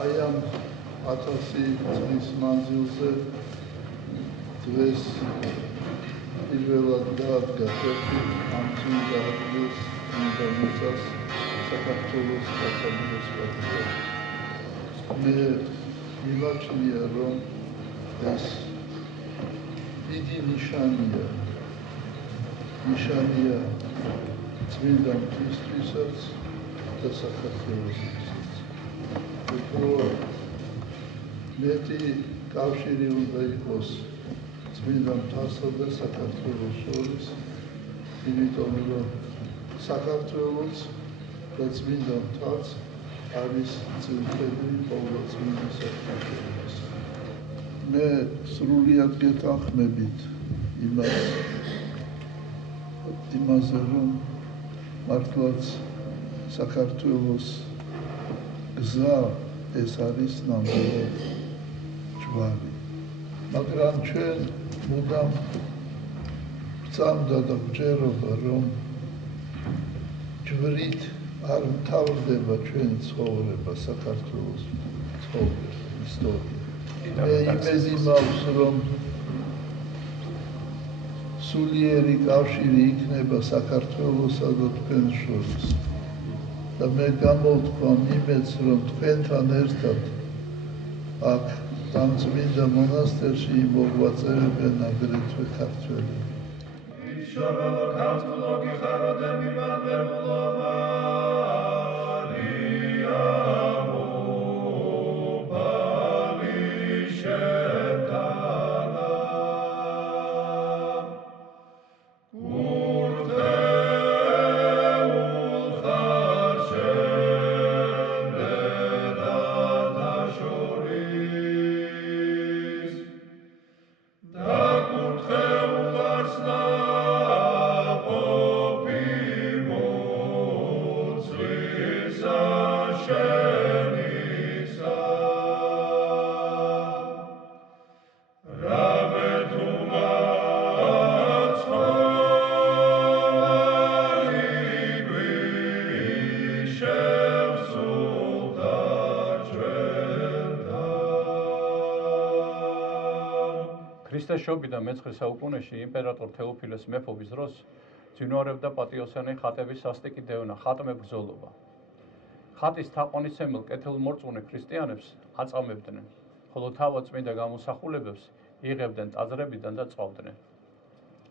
აი ამ 1000 წლის მანძილზე დღეს პირველად დაადგა ერთი ამ წმინდა ადგილს წმინდა მიწას საქართველოს სასამართლოს პატრიარქს. მე მიმაჩნია, რომ ეს დიდი ნიშანია წმინდა მტისთვისაც და საქართველოსთვისაც. უფრო მეტი კავშირი უნდა იყოს წმინდა მთასა და საქართველოს შორის, იმიტომ რომ საქართველოს და წმინდა მთაც არის წინწელი ყოვლადწმინდა საქართველოს. მე სრულიად გეთანხმებით იმაზე, რომ მართლაც საქართველოს გზა ეს არის ნამდვილად ჯვარი. მაგრამ ჩვენ მუდამ ვწამდა და ვჯერობა, რომ ჯვრით არ მთავრდება ჩვენი ცხოვრება, საქართველოს ცხოვრება, ისტორია. მე იმედი მაქვს, რომ სულიერი კავშირი იქნება საქართველოსა და თქვენ შორის. და მე გამოვთქვამ იმედს, რომ თქვენთან ერთად აქ ამ წმინდა მონასტერში მოღვაწეებენ აგრეთვე ქართველები. ქრისტეს შობიდან მე-9 საუკუნეში იმპერატორ თეოფილეს მეფობის დროს ძინვარებდა პატიოსანი ხატების სასტიკი დევნა, ხატმებრძოლობა. ხატის თაყვანისმცემელ კეთილმორწმუნე ქრისტიანებს აწამებდნენ, ხოლო თავად წმინდა გამოსახულებებს იღებდნენ ტაძრებიდან და წვავდნენ.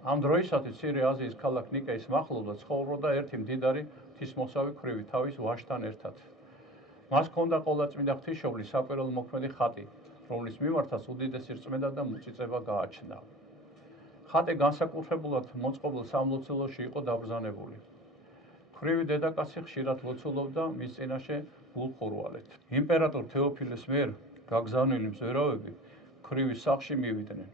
ამ დროისათვის მცირე აზიის ქალაქ ნიკეის მახლობლად ცხოვრობდა ერთი მდიდარი ღვთისმოსავი ქვრივი თავის ვაჟთან ერთად. მას ჰქონდა ყოვლადწმინდა ღვთისმშობლის საკვირველთმოქმედი ხატი, რომლის მიმართაც უდიდესი რწმენა და მოწიწება გააჩნდა. ხატი განსაკუთრებულად მოწყობილ სამლოცველოში იყო დაბრძანებული. ქვრივი დედაკაცი ხშირად ლოცულობდა მის წინაშე გულხურვალეთ. იმპერატორ თეოფილეს მიერ გაგზავნილი მზვერავები ქვრივის სახლში მივიდნენ.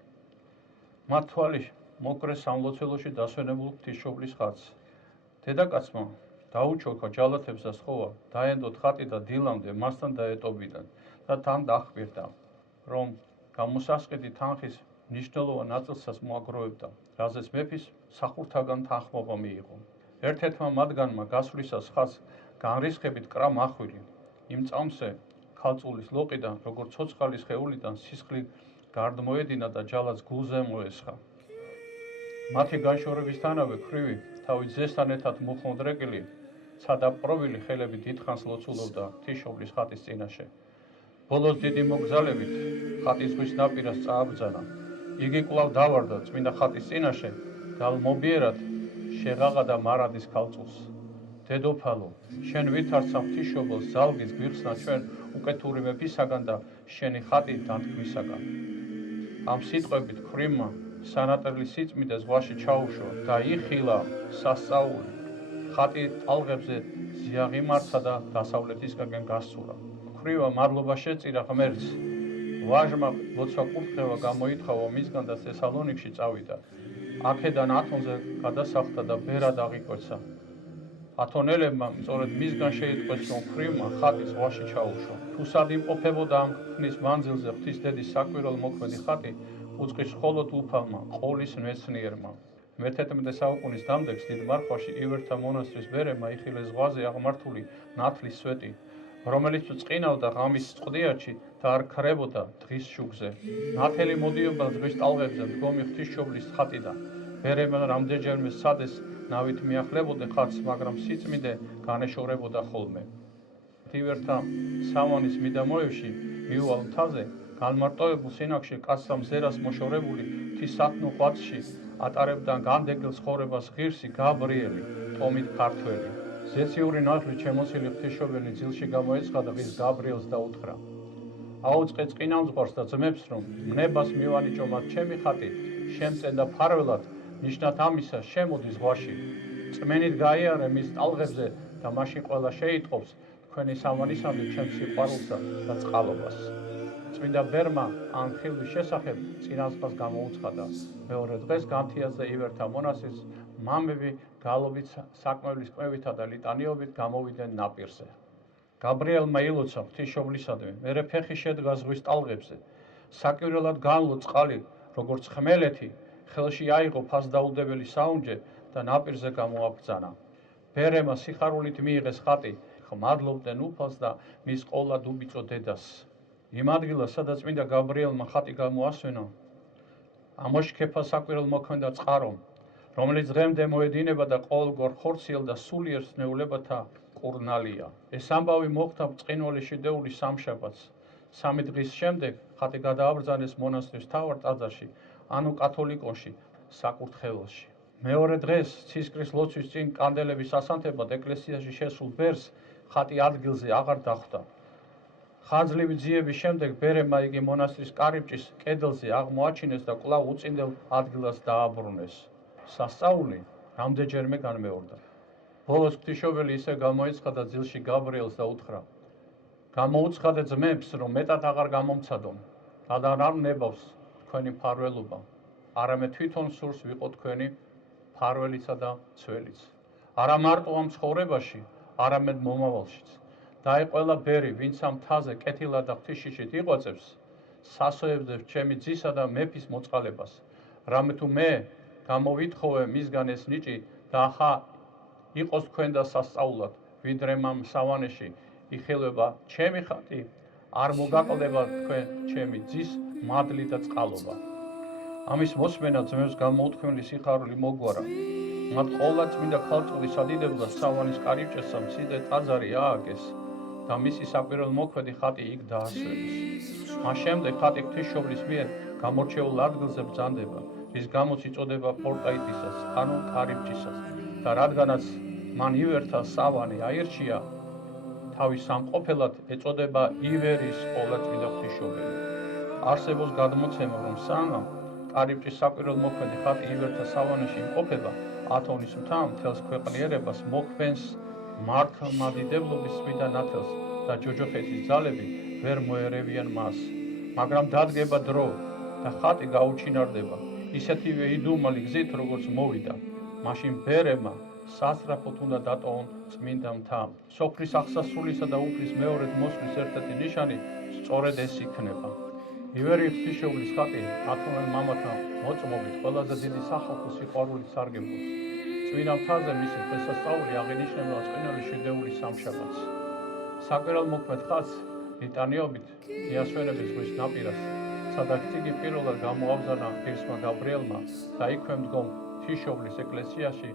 მათ თვალი მოკრეს სამლოცველოში დასვენებულ ღვთისმშობლის ხატს. დედაკაცმა დაუჩოქა ჯალათებს და სთხოვა, დაენდოთ ხატი და დილამდე მასთან დაეტოვებინათ და თან დაჰყვირდა, რომ გამოსასყიდი თანხის მნიშვნელოვან ნაწილსაც მოაგროვებდა, რაზეც მეფის მსახურთაგან თანხმობა მიიღო. ერთ-ერთმა მათგანმა გასვლისას ხატს განრისხებით კრა მახვილი. იმ წამსე ქალწულის ლოყიდან, როგორც ცოცხალის ხეულიდან სისხლი გარდმოედინა და ჯალათს გულზე მოესხა. მათი განშორებისთანავე ქვრივი თავის ძესთან ერთად მუხმოდრეკილი, ცადაპყრობილი ხელებით დიდხანს ლოცულობდა ღვთისმშობლის ხატის წინაშე. ბოლოს დიდი მოგზალებით ხატის ზღვის ნაპირას წააბრძანა. იგი კვლავ დავარდა წმინდა ხატის წინაშე და მობიერად შეღაღადა მარადის ქალწულს. დედოფალო, შენ ვითარცა ღვთისმშობელს ზალგის გვიხსნა ჩვენ უკეთური მეფისაგან და შენი ხატი დანთქმისაგან. ამ სიტყვებით ქვრივმა სანატრელი სიწმინდე ზღვაში ჩაუშვა და იხილა სასწაული. ხატი ტალღებზე ზიაღიმართა და დასავლეთისკენ გასცურა. ქვრივმა მადლობა შეწირა ღმერთს. ვაჟმა ლოცვა კურთხევა გამოითხოვა მისგან და თესალონიკში წავიდა. აქედან ათონზე გადასახლდა და ბერად აღიკვეცა. ათონელებმა სწორედ მისგან შეიტყვეს, რომ ქვრივმა ხატი ზღვაში ჩაუშვა. თუ სად იმყოფებოდა ამ ხნის მანძილზე ღვთის დედის საკვირველთმოქმედი ხატი, უწყის მხოლოდ უფალმა, ყოლის მეცნიერმა. მე-11 საუკუნის დამდეგს დიდ მარხვაში ივერთა მონასტრის ბერებმა იხილეს ზღვაზე აღმართული ნათლის სვეტი, რომელიც წყინავდა ღამის წყდიაჩი და არ ქრებოდა დღის შუქზე. ნათელი მოდიოდა დღის ტალღებზე მდგომი ღვთისმშობლის ხატიდან. ბერემ რამდენჯერმე სადეს ნავით მიახლებოდა ხატს, მაგრამ სიწმინდე განეშორებოდა ხოლმე. თივერთა სამანის მიდამოებში მიუვალ მთაზე განმარტოებულ სინაგში კაცსა მზერას მოშორებული ღვთისათნო ღვაწლში ატარებდა განდეგილ ცხოვრებას ღირსი გაბრიელი, ტომით ქართველი. ზეციური ნახლით შემოსილი ღვთისმშობელი ძილში გამოეცხადა ღირს გაბრიელს და უთხრა: აუწყე წინამძღვარს და ძმებს, რომ მნებას მივანიჭო მათ ჩემი ხატი, შემწენ და ფარველად, ნიშნად ამისა შემოდი ზღვაში. წმენით გაიარე მის ტალღებზე და მაშინ ყველა შეიტყობს თქვენი სამანისამდე ჩემს სიყვარულსა და წყალობას. წმინდა ბერმა ამ ხილვის შესახებ წინასწარ გამოუცხადა. მეორე დღეს განთიაზე ივერთა მონასტრის მამები გალობით საკმევლის კმევითა და ლიტანიობით გამოვიდნენ ნაპირზე. გაბრიელმა ილოცა ღვთისმშობლისადმი, მერე ფეხი შედგა ზღვის ტალღებზე. საკვირველად განლო წყალი, როგორც ხმელეთი, ხელში აიღო ფასდაუდებელი საუნჯე და ნაპირზე გამოაბრძანა. ბერემა სიხარულით მიიღეს ხატი, ხმადლობდნენ უფალს და მის ყოლა დუბიწო დედას. იმ ადგილას, სადაც წმინდა გაბრიელმა ხატი გამოასვენა, ამოშქეფა საკვირელ მოქმედა წყარომ, რომელიც დღემდე მოედინება და ყოველგვარ ხორციელ და სულიერ სნეულებათა კურნალია. ეს ამბავი მოხდა ბრწყინვალე შიდეულის სამშაბათს. 3 დღის შემდეგ ხატი გადააბრძანეს მონასტრის მთავარ ტაძარში, ანუ კათოლიკონში, საკურთხეველში. მეორე დღეს ცისკრის ლოცვის წინ კანდელების ასანთებად ეკლესიაში შესულ ბერს ხატი ადგილზე აღარ დახვდა. ხანძლივი ძიების შემდეგ ბერემა იგი მონასტრის კარიბჭის კედელზე აღმოაჩინეს და კვლავ უწინდელ ადგილას დააბრუნეს. სასწაული რამდენჯერმე განმეორდა. ბოლოს ღვთისმშობელი ისე გამოეცხადა ძილში გაბრიელს და უთხრა: გამოუცხადე ძმებს, რომ მეტად აღარ გამომცადონ, და არ ნებავს თქვენი მფარველობა, არამედ თვითონ სურს ვიყო თქვენი მფარველიცა და ცველიც. არა მარტო ამ ცხოვრებაში, არამედ მომავალშიც. დაეყოლა ბერი, ვინც ამ მთაზე კეთილად და ღვთისშიშით იღვაწებს, სასოებდებს ჩემი ძისა და მეფის მოწყალებას. რამე თუ მე გამოვითხოვე მისგან ეს ნიჭი და ახლა იყოს თქვენ და სასწაულად, ვიდრე მამ სავანეში იხილება ჩემი ხატი, არ მოგაკლდება თქვენ ჩემი ძის მადლი და წყალობა. ამის მოსმენა ძმებს გამოუთქმელი სიხარული მოგვარა. მათ ყოვლად წმინდა ქალწულის ადიდებლად სავანის კარიბჭესა მცირე ტაძარი ააგეს და მისი საკვირველ მოქმედი ხატი იქ დაასვენეს. მას შემდეგ ხატი ღვთისმშობლის მიერ გამორჩეულ ადგილზე ბრძანდება, რის გამოც იწოდება პორტაიტისას, ანუ კარიბჭისას და რადგანაც მან ივერთა სავანი აირჩია, თავის სამყოფელად ეწოდება ივერის ყოვლადწმინდა ღვთისმშობელი. არსებობს გადმოცემა, რომ სანამ კარიბჭის საკვირველ მოქმედი ხატი ივერთა სავანეში იმყოფება, ათონის მთა მთელს ქვეყნიერებას მოქმენს მართლმადიდებლობის წმინდა ნათელს და ჯოჯოხეთის ძალები ვერ მოერევიან მას. მაგრამ დადგება დრო და ხატი გაუჩინარდება ისეთივე იდუმალი გზით, როგორც მოვიდა. მაშინ ბერემა სასწრაფოდ უნდა დატოვონ წმინდა მთა. სოფლის აღსასრულისა და უფლის მეორედ მოსვლის ერთ-ერთი ნიშანი სწორედ ეს იქნება. ივერი ღვთისმშობლის ხატი ათოնել მამათა მოწმობით ყველაზე დიდი სახალხო სიყვარულით სარგებლობს. წმინდა მთაზე მისი დღესასწაული აღინიშნება წმინდული შედეულის სამშაბათს. საკვირველ მოქმედ ხატს ლიტანიობით მიასვენებს ზღვის ნაპირას, სადაც იგი პირველად გამოაბრძანა ღირსმა გაბრიელმა და იქვე მდგომ ღვთისმშობლის ეკლესიაში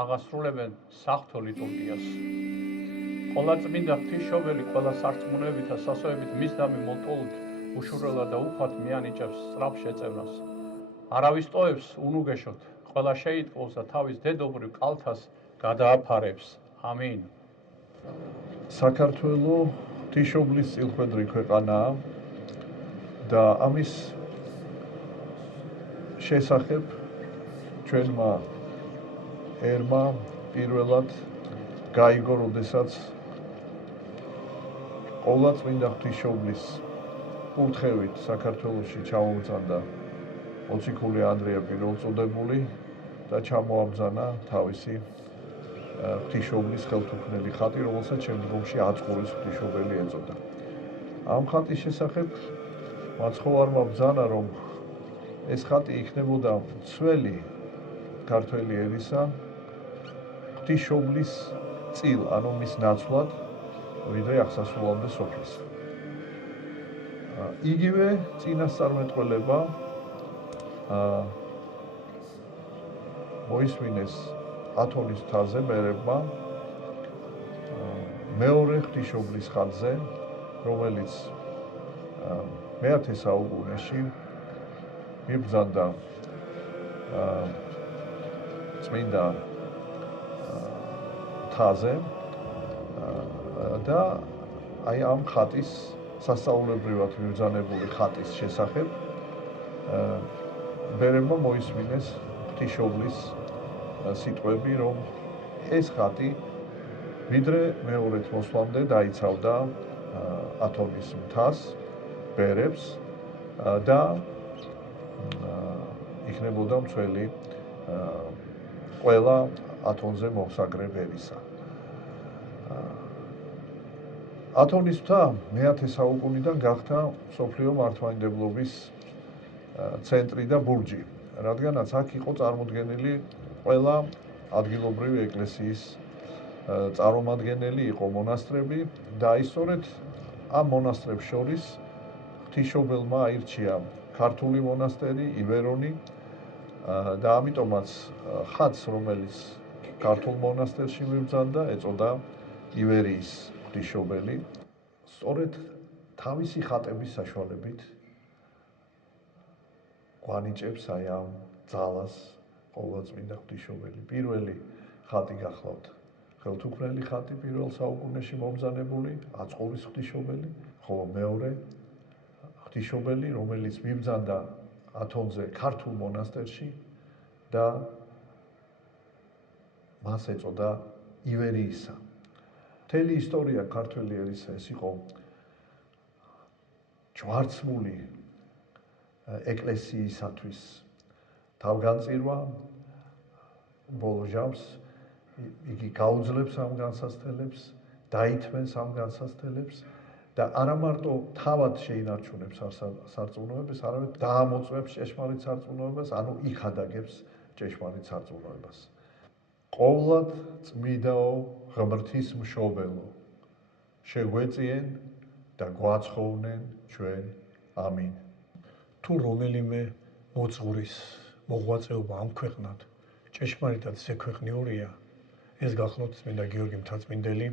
აღასრულებენ საღვთო ლიტურგიას. ყოვლადწმინდა ღვთისმშობელი ყველა სარწმუნოებით და სასოებით მისდამი მოლტოლით უშურველად და უფალად მიანიჭებს სწრაფ შეწევნას. არავის ტოებს უნუგეშოთ, ყველა შეიტყობს და თავის დედობრივ კალთას გადააფარებს. ამინ. საქართველო ღვთისმშობლის წილხვედრი ქვეყანაა და ამის შესახებ ჩვენმა ერმა პირველად გაიგო, როდესაც ყოვლადწმინდა ღვთისმშობლის კურთხევით საქართველოში ჩამოაბრძანდა მოციქული ანდრია პირველწოდებული და ჩამოაბრძანა თავისი ღვთისმშობლის ხელთუქმნელი ხატი, რომელსაც შემდგომში აწყურის ღვთისმშობელი ეწოდა. ამ ხატის შესახებ მაცხოვარმა ბრძანა, რომ ეს ხატი იქნებოდა მცველი ქართველი ერისა ღვთისმშობლის წილ, ანუ მის ნაცვლად ვიდრე აღსასრულამდე სოფლის. იგივე წინასწარმეტყველება მოისმინეს ათონის მთაზე მერებმა მეორე ღვთისმშობლის ხატზე, რომელიც მე-10 საუკუნეში იბრძანდა წმინდა მთაზე და აი ამ ხატის სასწაულებრივად მიბრძანებული ხატის შესახებ მერებმა მოისმინეს ღვთისმშობლის სიტყვები, რომ ეს ხატი ვიდრე მეორედ მოსვლამდე დაიცავდა ათონის მთას, ბერებს და იქნებოდა მცველი ყველა ათონზე მოსაგრე ბერისა. ათონის მთა მე-10 საუკუნიდან გახდა მსოფლიო მართლმადიდებლობის ცენტრი და ბურჯი, რადგანაც აქ იყო წარმოდგენილი ყველა ადგილობრივი ეკლესიის წარმომადგენელი, იყო მონასტრები და ისწორედ ამ მონასტრებს შორის ღვთისმშობელმა აირჩია ქართული მონასტერი, ივერონი და ამიტომაც ხატს, რომელიც ქართულ მონასტერში მიბრძანდა, ეწოდა ივერიის ღვთისმშობელი. სწორედ თავისი ხატების საშუალებით გვანიჭებს აი ამ ძალას ყოვლადწმინდა ღვთისმშობელი. პირველი ხატი გახლავთ ხელთუქმნელი ხატი პირველ საუკუნეში მომბრძანებული, აწყურის ღვთისმშობელი, ხოლო მეორე ღვთისმშობელი, რომელიც მიბრძანდა ათონზე ქართულ მონასტერში და მას ეწოდა ივერიისა. მთელი ისტორია ქართველი ერისა ეს იყო ჯვარცმული ეკლესიისათვის თავგანწირვა, ბოლო ჟამს იგი გაუძლებს ამ განსაცდელებს, დაითმენს ამ განსაცდელებს და არა მარტო თავად შეინარჩუნებს სარწმუნოებას, არამედ დაამოწმებს ჭეშმარიტ სარწმუნოებას, ანუ იქადაგებს ჭეშმარიტ სარწმუნოებას. ყოვლად წმიდაო ღმრთის მშობელო, შეგვეწიენ და გვაცხოვნენ ჩვენ. ამინ. თუ რომელიმე მოძღვრის მოღვაწეობა ამ ქვეყნად ჭეშმარიტად ზექვეყნიურია, ეს გახლავთ წმინდა გიორგი მთაწმინდელი,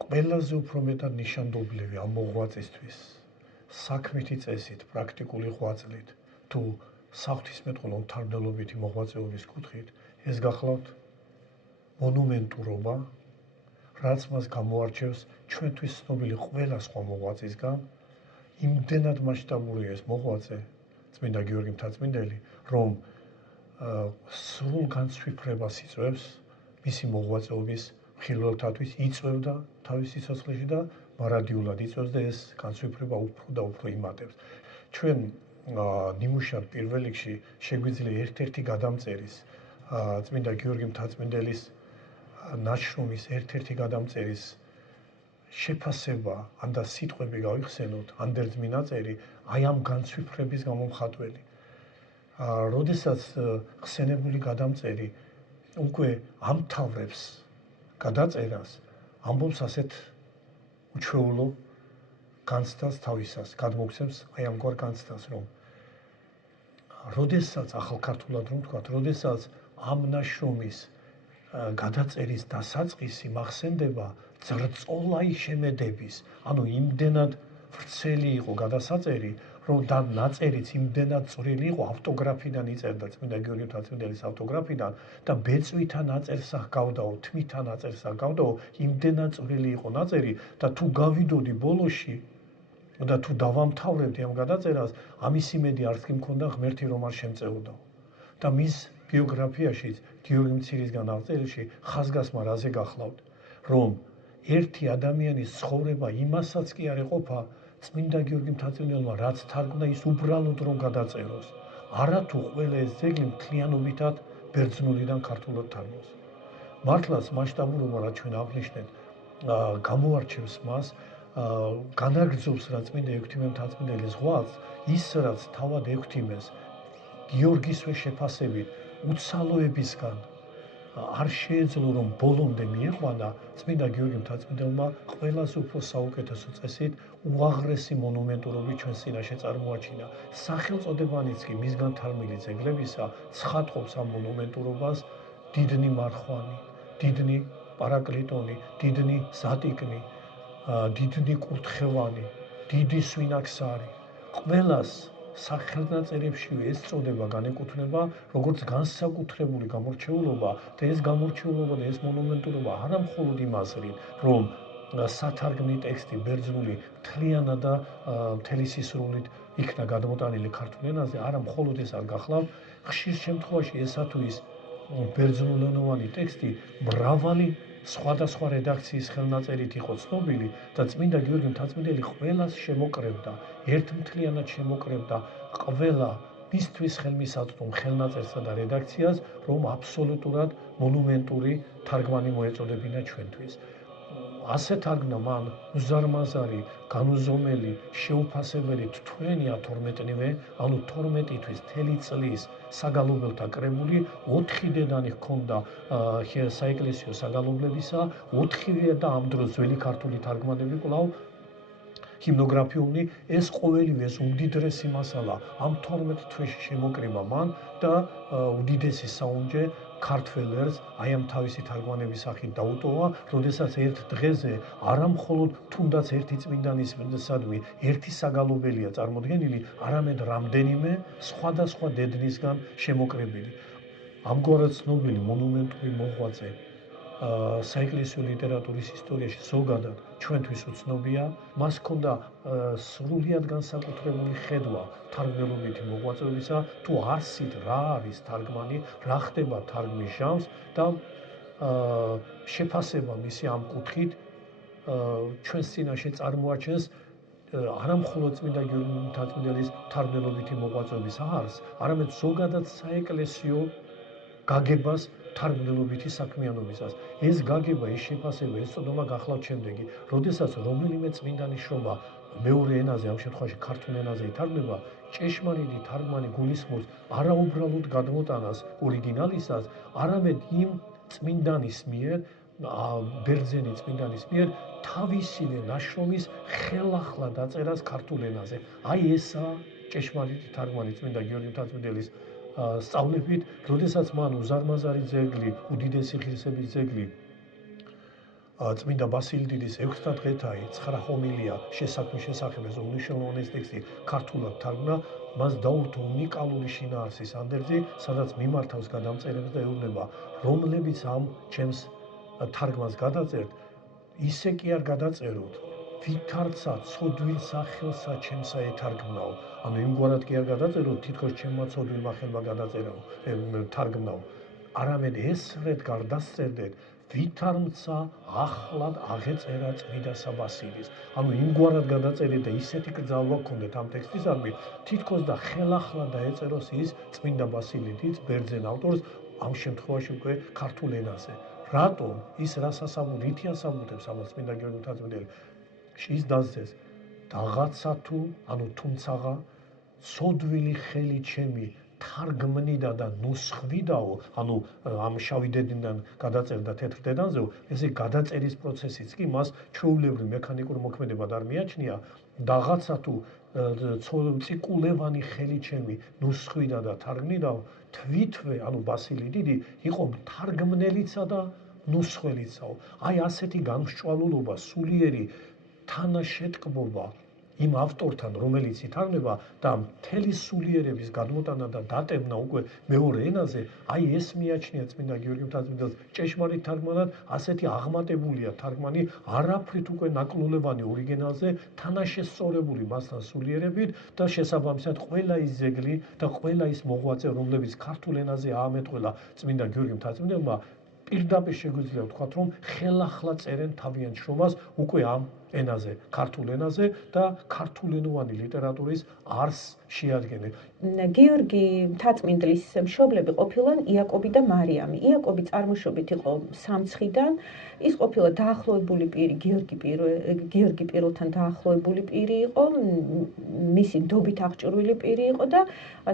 ყველაზე უფრო მეტად ნიშანდობლივი ამ მოღვაწისთვის საქმითი წესით, პრაქტიკული ღვაწლით, თუ საღვთისმეტყველო მთარგმნელობითი მოღვაწეობის კუთხით, ეს გახლავთ მონუმენტურობა, რაც მას გამოარჩევს ჩვენთვის ცნობილი ყველა სხვა მოღვაწისგან. იმდენად მასშტაბურია ეს მოღვაწე, წმინდა გიორგი მთაწმინდელი, რომ სრულ განცვიფრებას იწვევს მისი მოღვაწეობის ხილველთათვის, იწვევდა თავის სიცოცხლეში და მარადიულად იწვევს და ეს განცვიფრება უფრო და უფრო იმატებს. ჩვენ ნიმუშად პირველ რიგში შეგვიძლია ერთ-ერთი გადამწერის წმინდა გიორგი მთაწმინდელის ნაშრომის ერთ-ერთი გადამწერის შეფასება, ან და სიტყვები გავიხსენოთ, ანდერძმი ნაწერი, აი ამ განცვიფრების გამომხატველი. როდესაც ხსენებული გადამწერი უკვე ამთავრებს გადაწერას, ამბობს ასეთ უჩვეულო განცდას თავისას, გადმოგცემს აი ამგვარ განცდას, რომ როდესაც ახალ ქართულად რომ ვთქვათ, როდესაც ამ ნაშრომის გადაწერის დასაწყისი მახსენდება ძრწოლაი შემედების, ანუ იმდენად ვრცელი იყო გადასაწერი, რომ და ნაწერიც იმდენად წვრილი იყო, ავტოგრაფიდან იწერდა წმინდა გიორგი მთაწმინდელის ავტოგრაფიდან და ბეწვითა ნაწერს ჰგავდაო, თმითა ნაწერს ჰგავდაო, იმდენად წვრილი იყო ნაწერი და თუ გავიდოდი ბოლოში და თუ დავამთავრებდი ამ გადაწერას, ამის იმედი არც კი მქონდა ღმერთი რომ არ შემწეოდაო. და მის ბიოგრაფიაშიც გიორგი მცირისგან აღწერილში ხაზგასმა რაზე გახლავთ, რომ ერთი ადამიანის ცხოვრება იმასაც კი არ ეყოფა წმინდა გიორგი მთაწმინდელმა რაც თარგმნა ის უბრალოდ რომ გადაწეროს, არათუ ყველა ეს ძეგლი მთლიანობითად ბერძნულიდან ქართულად თარგმნოს. მართლაც მასშტაბურობა რაც ჩვენ აღნიშნეთ, გამოარჩევს მას, განაგრძობს რა წმინდა ექვთიმე მთაწმინდელის ღვაწლს, ის რაც თავად ექვთიმეს გიორგისვე შეფასებით უცალოებისგან არ შეეძლო რომ ბოლომდე მიიყვანა წმინდა გიორგი მთაწმინდელმა ყველაზე უფრო საუკეთესო წესით უაღრესი მონუმენტურობით ჩვენს წინაშე წარმოაჩინა. სახელწოდებანიც კი მისგან თარგმნილი ძეგლებისა ცხადყოფს ამ მონუმენტურობას დიდნი მარხვანი, დიდნი პარაკლიტონი, დიდნი ზატიკნი, დიდნი კურთხევანი, დიდი სვინაქსარი. ყველას სახელნაწერებში ეს წოდება განეკუთვნება როგორც განსაკუთრებული გამორჩეულობა და ეს გამორჩეულობა და ეს მონუმენტურობა არა მხოლოდ იმას რით, რომ სათარგმნი ტექსტი ბერძნული მთლიანად და მთელი სისრულით იქნა გადმოტანილი ქართულ ენაზე, არა მხოლოდ ეს არ გახლავთ, ხშირ შემთხვევაში ესა თუ ის ბერძნულენოვანი ტექსტი მრავალი სხვადასხვა რედაქციის ხელნაწერით იყო ცნობილი და წმინდა გიორგი მთაწმინდელი ყველას შემოკრებდა, ერთმთლიანად შემოკრებდა ყველა მისთვის ხელმისაწვდომ ხელნაწერსა და რედაქციას, რომ აბსოლუტურად მონუმენტური თარგმანი მოეწოდებინა ჩვენთვის. ასე თარგმნა მან უზარმაზარი, განუზომელი, შეუფასებელი თითოენია 12-ნივე, ანუ 12 თვის მთელი წლის საგალობელთა კრებული 4 დედანი ჰქონდა საეკლესიო საგალობლებისა, 4-ვე და ამ დროს ძველი ქართული თარგმანები კვლავ ჰიმნოგრაფიული, ეს ყოველივე ეს უდიდრესი მასალა ამ 12 თვეში შემოკრება მან და უდიდესი საუნჯე ქართველერს აი ამ თავისი თარგმანების სახით დაუტოვა, როდესაც ერთ დღეზე არა მხოლოდ თუნდაც ერთი წმინდანის სადმი ერთი საგალობელია წარმოდგენილი, არამედ რამდენიმე სხვადასხვა დედნისგან შემოკრებილი. ამგვარად ცნობილი მონუმენტური მოღვაწე საეკლესიო ლიტერატურის ისტორიაში ზოგადად ჩვენთვის უცნობია, მას ჰქონდა სრულიად განსაკუთრებული ხედვა თარგმნელობითი მოღვაწეობისა, თუ არსით რა არის თარგმანი, რა ხდება თარგმნის ჟამს და შეფასება მისი ამ კუთხით ჩვენს წინაშე წარმოაჩენს არა მხოლოდ წმინდა გიორგი მთაწმინდელის თარგმნელობითი მოღვაწეობის არსს, არამედ ზოგადად საეკლესიო გაგებას თარგმნელობითი საქმიანობისას. ეს გაგება, ეს შეფასება, ეს წოდომა გახლავთ შემდეგი, როდესაც რომელიმე წმინდანის შრომა მეორე ენაზე, ამ შემთხვევაში ქართულ ენაზე ითარგმნება, ჭეშმარიტი თარგმანი გულისხმობს არა უბრალოდ გადმოტანას ორიგინალისას, არამედ იმ წმინდანის მიერ, ბერძენი წმინდანის მიერ თავისივე ნაშრომის ხელახლა დაწერას ქართულ ენაზე. აი ესაა ჭეშმარიტი თარგმანი წმინდა გიორგი მთაწმინდელის სწავლებით, როდესაც მან უზარმაზარი ძეგლი, უდიდესი ღირსების ძეგლი წმინდა ბასილი დიდის 6 დღეთაი 9 ჰომილია შესაქმნის შესახებ ეს უნიშნულოვანი ტექსტი ქართულად თარგმნა, მას დაურთო უნიკალური შინაარსის ანდერძი, სადაც მიმართავს გადამწერებს და ეუბნება, რომლებიც ამ ჩემს თარგმანს გადაწერთ, ისე კი არ გადაწეროთ, ვითარცა ცოდვილ სახელსა ჩემსა ეთარგმნაო. ანუ იმგვარად კი არ გადაწეროთ, თითქოს ჩემმა ცოდვილმა ხელმა გადაწერაო, თარგმნაო. არამედ ესრეთ გარდასწერდეთ, ვითარმცა ახლად აღეწერა წმიდა საბასილის. ანუ იმგვარად გადაწერეთ და ისეთი კრძალვა გქონდეთ ამ ტექსტისადმი, თითქოს და ხელახლა დაეწეროს ის წმინდა ბასილიდიც ბერძენ ავტორს, ამ შემთხვევაში უკვე ქართულ ენაზე. რატომ ის რითი ასაბუთებს ამას წმინდა გიორგი მთაწმინდელი? ის დასძეს რაღაცა თუ, ანუ თუმცაღა ცოდვილი ხელი ჩემი თარგმნიდა და ნუსხვიდაო, ანუ ამ შავი დედნიდან გადაწერდა თეთრ დედანზეო, ესე გადაწერის პროცესიც კი მას ჩვეულებრივ მექანიკურ მოქმედებად არ მიაჩნია, რაღაცა თუ წიკულევანი ხელი ჩემი ნუსხვიდა და თარგმნიდაო, თვითვე, ანუ ბასილი დიდი იყო თარგმნელიცა და ნუსხველიცაო. აი ასეთი გამსჭვალულობა, სულიერი თანაშეტკბობა იმ ავტორთან, რომელიც ითარგმნება და მთელი სულიერების გადმოტანა და დატებნა უკვე მეორე ენაზე, აი ეს მიაჩნია წმინდა გიორგი მთაწმინდელს ჭეშმარიტ თარგმანად, ასეთი აღმატებულია თარგმანი არაფრით უკვე ნაკლულებანი ორიგინალზე, თანაშესწორებული მასთან სულიერებით და შესაბამისად ყველა ის ძეგლი და ყველა ის მოღვაწე, რომლებიც ქართულ ენაზე აამეტყველა წმინდა გიორგი მთაწმინდელმა, პირდაპირ შეგვიძლია ვთქვათ, რომ ხელახლა წერენ თავიანთ შრომას უკვე ამ ენაზე, ქართულ ენაზე და ქართულენოვანი ლიტერატურის არსს შეადგენენ. გიორგი მთაწმინდლის მშობლები ყოფილან იაკობი და მარიამი. იაკობი წარმოშობით იყო სამცხიდან. ის ყოფილა დაახლოებული პირი, გიორგი პირველთან დაახლოებული პირი იყო, მისი ნდობით აღჭურვილი პირი იყო და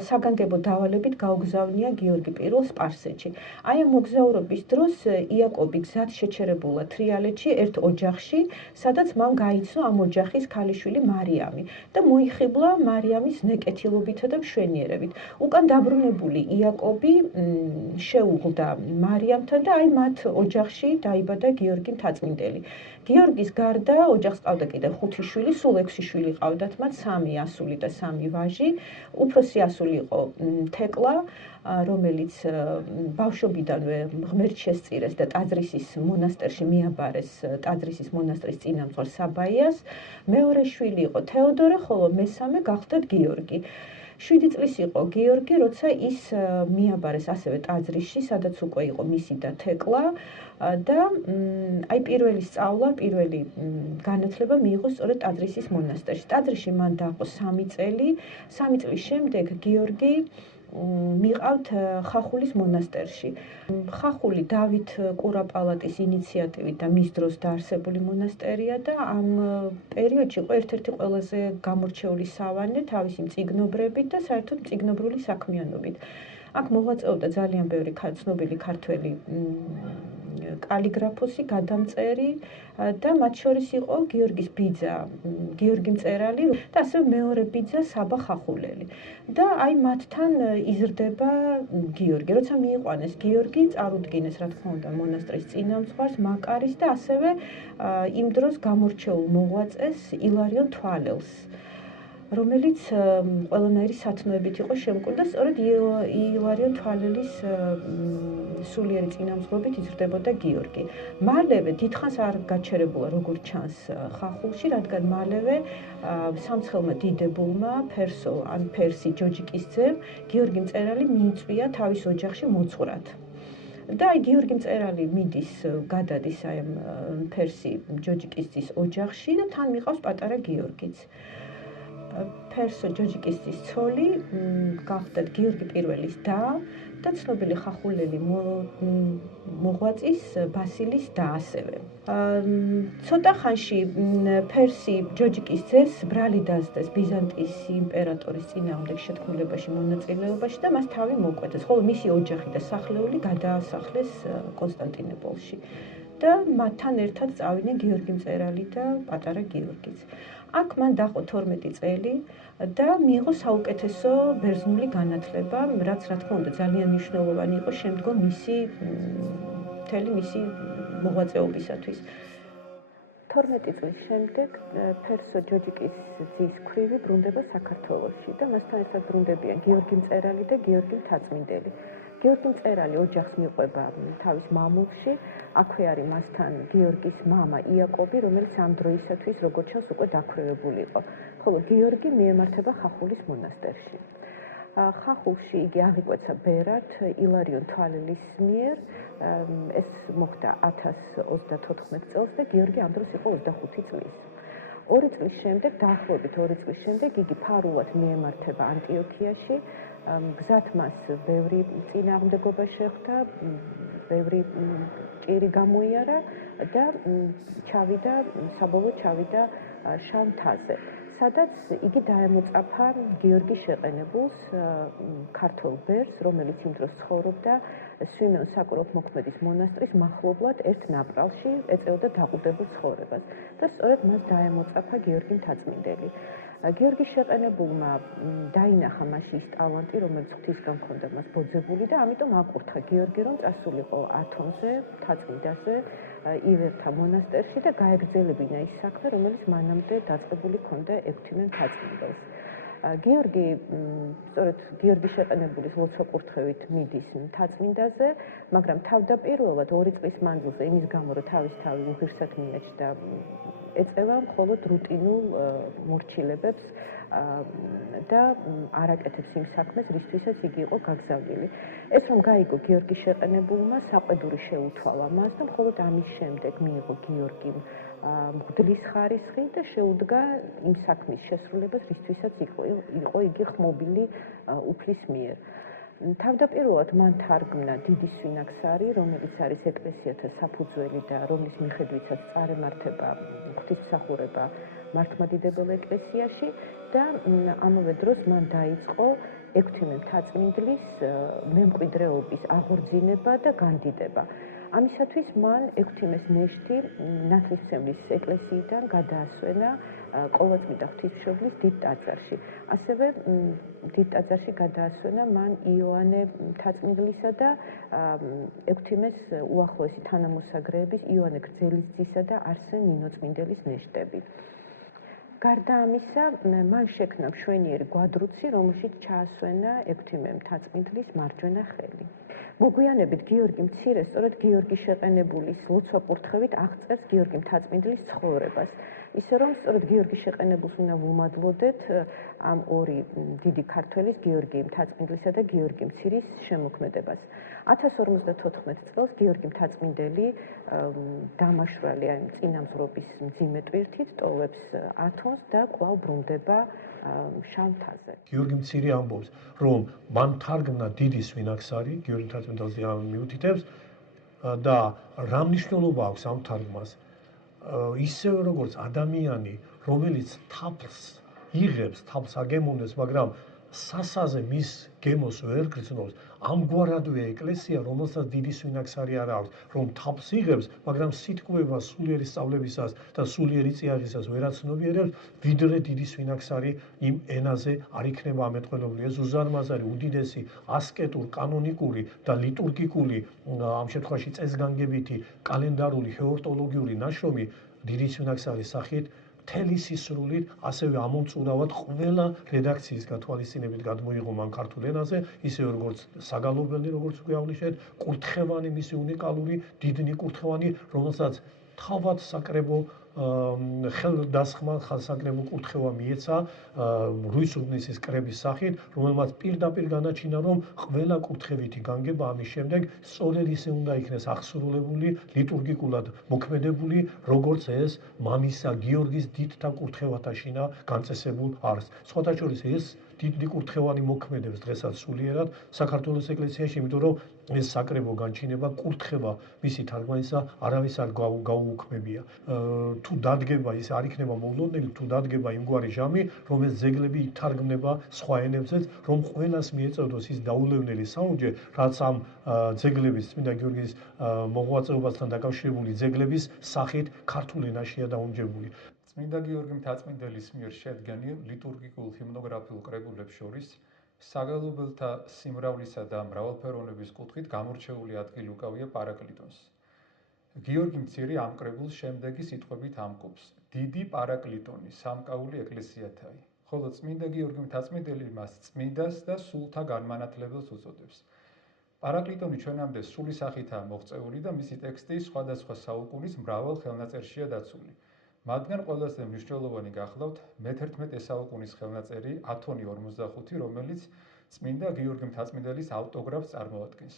საგანგებო დავალებით გაუგზავნია გიორგი პირველ სპარსეთში. აი ამ მოგზაურობის დროს იაკობი გზად შეჩერებულა თრიალეთში ერთ ოჯახში, სადაც მან გაიცნო ამ ოჯახის ქალიშვილი მარიამი და მოიხიბლა მარიამის ნეკეთილობითა და მშვენიერებით. უკან დაბრუნებული იაკობი შეუღლდა მარიამთან და აი მათ ოჯახში დაიბადა გიორგი მთაწმინდელი. გიორგის გარდა ოჯახს ყავდა კიდევ 5 შვილი, სულ 6 შვილი ყავდათ მათ, 3 ასული და 3 ვაჟი. უფროსი ასული იყო თეკლა, რომელიც ბავშვობიდანვე ღმერთს შესწირეს და ტაძრისის მონასტერში მიაბარეს ტაძრისის მონასტრის წინამძღვარ საბაიას. მეორე შვილი იყო თეოდორე, ხოლო მესამე გახლდათ გიორგი. 7 წლის იყო გიორგი, როცა ის მიაბარეს ასევე ტაძრისში, სადაც უკვე იყო მისი და თეკლა და აი პირველი სწავლა, პირველი განათლება მიიღო სწორედ ტაძრისის მონასტერში. ტაძრისში მან დაჰყო 3 წელი. 3 წლის შემდეგ გიორგი მიყავთ ხახულის მონასტერში. ხახული დავით კურაპალატის ინიციატივით და მის დროს დაარსებული მონასტერია და ამ პერიოდში იყო ერთ-ერთი ყველაზე გამორჩეული სავანე თავისი მწიგნობრებით და საერთოდ მწიგნობრული საქმიანობით. აქ მოღვაწეობდა ძალიან ბევრი ცნობილი ქართველი კალიგრაფოსი, გადამწერი და მათ შორის იყო გიორგის ბიძა, გიორგი მწერალი და ასევე მეორე ბიძა საბა ხახულელი. და აი მათთან იზრდება გიორგი. როცა მიიყვანეს გიორგი, წარუდგინეს რა თქმა უნდა მონასტრის წინამძღვარს, მაკარის და ასევე იმ დროს გამორჩეულ მოღვაწეს ილარიონ თვალელს, რომელიც ყველანაირი სათნოებით იყო შემკული და სწორედ ილარიონ თვალელის სულიერი წინამძღვრობით იზრდებოდა გიორგი. მალევე დიდხანს არ გაჩერებულა როგორც ჩანს ხახულში, რადგან მალევე სამცხელმა დიდებულმა ფერსი ჯოჯიკის ძემ გიორგი მწერალი მიიწვია თავის ოჯახში მოძღვრად. და აი გიორგი მწერალი მიდის, გადადის აი ამ ფერსი ჯოჯიკის ძის ოჯახში და თან მიყავს პატარა გიორგიც. ფერსო ჯოჯიკისის ცოლი გახლდათ გიორგი პირველის და ცნობილი ხახულელი მოღვაწის ბასილის და ასევე. ცოტა ხანში ფერსი ჯოჯიკის ძეს ბრალი დასდეს ბიზანტიის იმპერატორის წინააღმდეგ შეთქმულებაში მონაწილეობაში და მას თავი მოკვეთეს, ხოლო მისი ოჯახი და სახლეული გადაასახლეს კონსტანტინოპოლში. და მათთან ერთად წავიდნენ გიორგი მწერალი და პატარა გიორგიც. აქ მან დაჰყო 12 წელი და მიიღო საუკეთესო ბერძნული განათლება, რაც რა თქმა უნდა ძალიან მნიშვნელოვანი იყო შემდგომ მთელი მისი მოღვაწეობისათვის. 12 წლის შემდეგ ფერსო ჯოჯიკის ძის ქვრივი ბრუნდება საქართველოში და მასთან ერთად ბრუნდებიან გიორგი მწერალი და გიორგი მთაწმინდელი. გიორგი მწერალი ოჯახს მიყვება თავის მამულში, აქვე არის მასთან გიორგის მამა იაკობი, რომელიც ამ დროისათვის როგორც ჩანს უკვე დაქვრივებული იყო, ხოლო გიორგი მიემართება ხახულის მონასტერში. ხახულში იგი აღიკვეცა ბერად ილარიონ თვალელის მიერ, ეს მოხდა 1034 წელს და გიორგი ამ დროს იყო 25 წლის. 2 წლის შემდეგ, დაახლოებით 2 წლის შემდეგ იგი ფარულად მიემართება ანტიოქიაში, გზად მას ბევრი წინააღმდეგობა შეხვდა, ბევრი ჭირი გამოიარა და საბოლოოდ ჩავიდა შამთაზე, სადაც იგი დაემოწაფა გიორგი შეყენებულს, ქართველ ბერს, რომელიც იმ დროს ცხოვრობდა სვიმეონ საკურორტმოქმედის მონასტრის მახლობლად ერთ ნაპრალში, ეწეოდა დაყუდებულ ცხოვრებას და სწორედ მას დაემოწაფა გიორგი მთაწმინდელი. გიორგი შეყენებულმა დაინახა მასში ის ტალანტი, რომელიც ღვთისგან ჰქონდა მას ბოძებული და ამიტომ აკურთხა გიორგი, რომ წასულიყო ათონზე, მთაწმინდაზე, ივერთა მონასტერში და გაეგრძელებინა ის საქმე, რომელიც მანამდე დაწყებული ჰქონდა ექვთიმე მთაწმინდელს. გიორგი, სწორედ გიორგი შეყენებულის ლოცვა-კურთხევით მიდის მთაწმინდაზე, მაგრამ თავდაპირველად 2 წლის მანძილზე იმის გამო, რომ თავის თავი უღირსად მიაჩნდა, ეწევა მხოლოდ რუტინულ მორჩილებებს და არ აკეთებს იმ საქმეს, რისთვისაც იგი იყო გაგზავნილი. ეს რომ გაიგო გიორგი შეყენებულმა, საყვედური შეუთვალა მას და მხოლოდ ამის შემდეგ მიიღო გიორგიმ მღვდლის ხარისხი და შეუდგა იმ საქმის შესრულებას, რისთვისაც იყო იგი ხმობილი უფლის მიერ. თავდაპირველად მან თარგმნა დიდი სვინაქსარი, რომელიც არის ეკლესიათა საფუძველი და რომლის მიხედვითაც წარემართება ღვთისმსახურება მართლმადიდებელ ეკლესიაში და ამავე დროს მან დაიწყო ექვთიმე მთაწმინდლის მემკვიდრეობის აღორძინება და განდიდება. ამისათვის მან ექვთიმეს ნეშტი ნათლისმცემლის ეკლესიიდან გადაასვენა ყოვლადწმიდა ღვთისმშობლის დიდ ტაძარში. ასევე დიდ ტაძარში გადაასვენა მან იოანე მთაწმინდლისა და ექვთიმეს უახლოესი თანამოსაგრეების იოანე გრძელისძისა და არსენ ნინოწმინდელის ნეშტები. გარდა ამისა, მან შექმნა მშვენიერი გვადრუცი, რომელშიც ჩაასვენა ექვთიმე მთაწმინდლის მარჯვენა ხელი. მოგვიანებით გიორგი მცირე სწორედ გიორგი შეყენებულის ლოცვა-კურთხევით აღწერს გიორგი მთაწმინდლის ცხოვრებას. ისე რომ სწორედ გიორგი შეყენებულს უნდა ვუმადლოდეთ ამ ორი დიდი ქართველის გიორგი მთაწმინდლისა და გიორგი მცირის შემოქმედებას. 1054 წელს გიორგი მთაწმინდელი დამაშვრალი ამ წინამძღვრობის მძიმე ტვირთით ტოვებს ათონს და კვლავ ბრუნდება შავთაზე. გიორგი მცირე ამბობს, რომ მან თარგმნა დიდი სვინაქსარი, გიორგი მთაწმინდელს მიუთითებს და რა მნიშვნელობა აქვს ამ თარგმას? ისევე როგორც ადამიანი, რომელიც თაფლს იღებს, თაფლს აგემოვნებს, მაგრამ სასაზე მის გემოს ვერ გრძნობს, ამგვარადვე ეკლესია, რომელსაც დიდი სვინაქსარი არ აქვს, რომ თაფლს იღებს, მაგრამ სიტყვება სულიერი სწავლებისას და სულიერი წიაღისას ვერ აცნობიერებს, ვიდრე დიდი სვინაქსარი იმ ენაზე არ იქნება ამეტყველებული. ეს უზარმაზარი, უდიდესი, ასკეტურ, კანონიკური და ლიტურგიკული, ამ შემთხვევაში წესგანგებითი, კალენდარული, ჰეორტოლოგიური ნაშრომი დიდი სვინაქსარის სახით მთელი სისრულით, ასევე ამომწურავად ყველა რედაქციის გათვალისწინებით გადმოიღო მან ქართულ ენაზე, ისევე როგორც საგალობელნი, როგორც უკვე აღნიშნეთ, კურთხევანი, მისი უნიკალური, დიდნი კურთხევანი, რომელსაც თავად საკრებო ხელდასხმა საკრებო კურთხევა მიეცა რუის-ურბნისის კრების სახით, რომელმაც პირდაპირ განაჩინა, რომ ყველა კურთხევითი განგება ამის შემდეგ სწორედ ისე უნდა იქნეს აღსრულებული, ლიტურგიკულად მოქმედებული, როგორც ეს მამისა გიორგის დიდთა კურთხევათა შინა განწესებულ არის. სხვათა შორის ეს დიდი კურთხევანი მოქმედებს დღესაც სულიერად საქართველოს ეკლესიაში, იმიტომ რომ ეს საკრებო განჩინება, კურთხევა მისი თარგმანისა არავის არ გაუუქმებია. თუ დადგება ის არ იქნება მოულოდნელი, თუ დადგება იმგვარი ჟამი, რომ ეს ძეგლები ითარგმნება სხვა ენებზეც, რომ ყველას მიეწოდოს ის დაულევნელი საუნჯე, რაც ამ ძეგლების წმინდა გიორგის მოღვაწეობასთან დაკავშირებული ძეგლების სახით ქართულ ენაშია დაუნჯებული. წმინდა გიორგი მთაწმინდელის მიერ შედგენილ ლიტურგიკულ ჰიმნოგრაფიულ კრებულებს შორის საგალობელთა სიმრავლისა და მრავალფეროვნების კუთხით გამორჩეული ადგილი უკავია პარაკლიტონს. გიორგი მცირე ამ კრებულს შემდეგი სიტყვებით ამკობს: დიდი პარაკლიტონი, სამკაული ეკლესიათაი, ხოლო წმინდა გიორგი მთაწმინდელი მას წმინდას და სულთა განმანათლებელს უწოდებს. პარაკლიტონი ჩვენამდე სრული სახითაა მოღწეული და მისი ტექსტი სხვადასხვა საუკუნის მრავალ ხელნაწერშია დაცული. მათგან ყველაზე მნიშვნელოვანი გახლავთ მე-11 საუკუნის ხელნაწერი ათონი 45, რომელიც წმინდა გიორგი მთაწმინდელის ავტოგრაფს წარმოადგენს.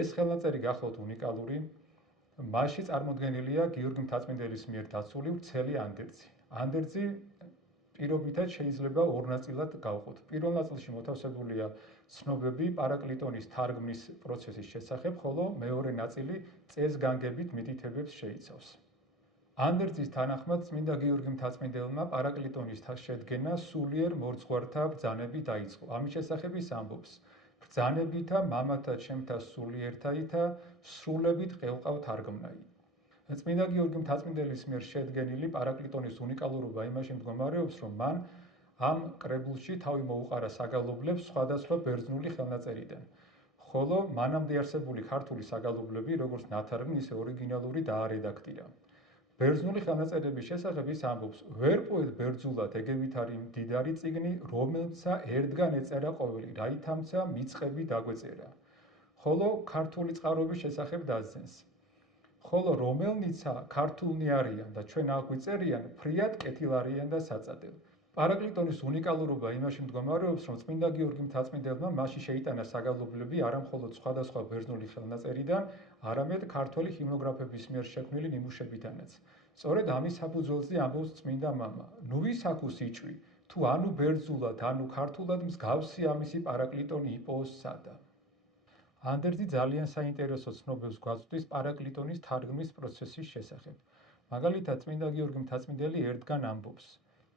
ეს ხელნაწერი გახლავთ უნიკალური, მასში წარმოდგენილია გიორგი მთაწმინდელის მიერ დაცული ვრცელი ანდერძი. ანდერძი პირობითად შეიძლება ორ ნაწილად გავყოთ. პირველ ნაწილში მოთავსებულია ცნობები პარაკლიტონის თარგმნის პროცესის შესახებ, ხოლო მეორე ნაწილი წესგანგებით მითითებებს შეიცავს. ანდერძის თანახმად წმინდა გიორგი მთაწმინდელმა პარაკლიტონის შედგენა სულიერ მორცხვართა ბრძანებით დაიწყო. ამის შესახებ ის ამბობს: ბრძანებითა მამათა ჩემთა სულიერთაითა სრულებით ყელყავ თარგმნაი. წმინდა გიორგი მთაწმინდელის მიერ შედგენილი პარაკლიტონის უნიკალურობა იმაში მდგომარეობს, რომ მან ამ კრებულში თავი მოუყარა საგალობლებს სხვადასხვა ბერძნული ხელნაწერიდან, ხოლო მანამდე არსებული ქართული საგალობლები, როგორც ნათარგმნი, ისე ორიგინალური დაარედაქტირა. ბერძნული ხელნაწერების შესახებ ის ამბობს: ვერ პოეთ ბერძნულად ეგევითარი მდიდარი წიგნი, რომელცა ერთგან ეწერა ყოველი, რაითამცა მიწყები დაგვეწერა. ხოლო ქართული წყაროების შესახებ დასძენს. ხოლო რომელნიცა ქართულნი არიან და ჩვენ აღვიწერიან, ფრიად კეთილ არიან და საწადელ. პარაკლიტონის უნიკალურობა იმაში მდგომარეობს, რომ წმინდა გიორგი მთაწმინდელმა მასში შეიტანა საგალობლები არა მხოლოდ სხვადასხვა ბერძნული ხელნაწერიდან, არამედ ქართველი ჰიმნოგრაფების მიერ შექმნილი ნიმუშებიდანაც. სწორედ ამის საფუძველზე ამბობს წმინდა მამა: ნუ ვისაკუ სიჭვი, თუ ანუ ბერძნულად, ანუ ქართულად მსგავსი ამისი პარაკლიტონი იპოვოს სადა. ანდერძი ძალიან საინტერესო ცნობებს გვაწვდის პარაკლიტონის თარგმნის პროცესის შესახებ. მაგალითად, წმინდა გიორგი მთაწმიდელი ერთგან ამბობს: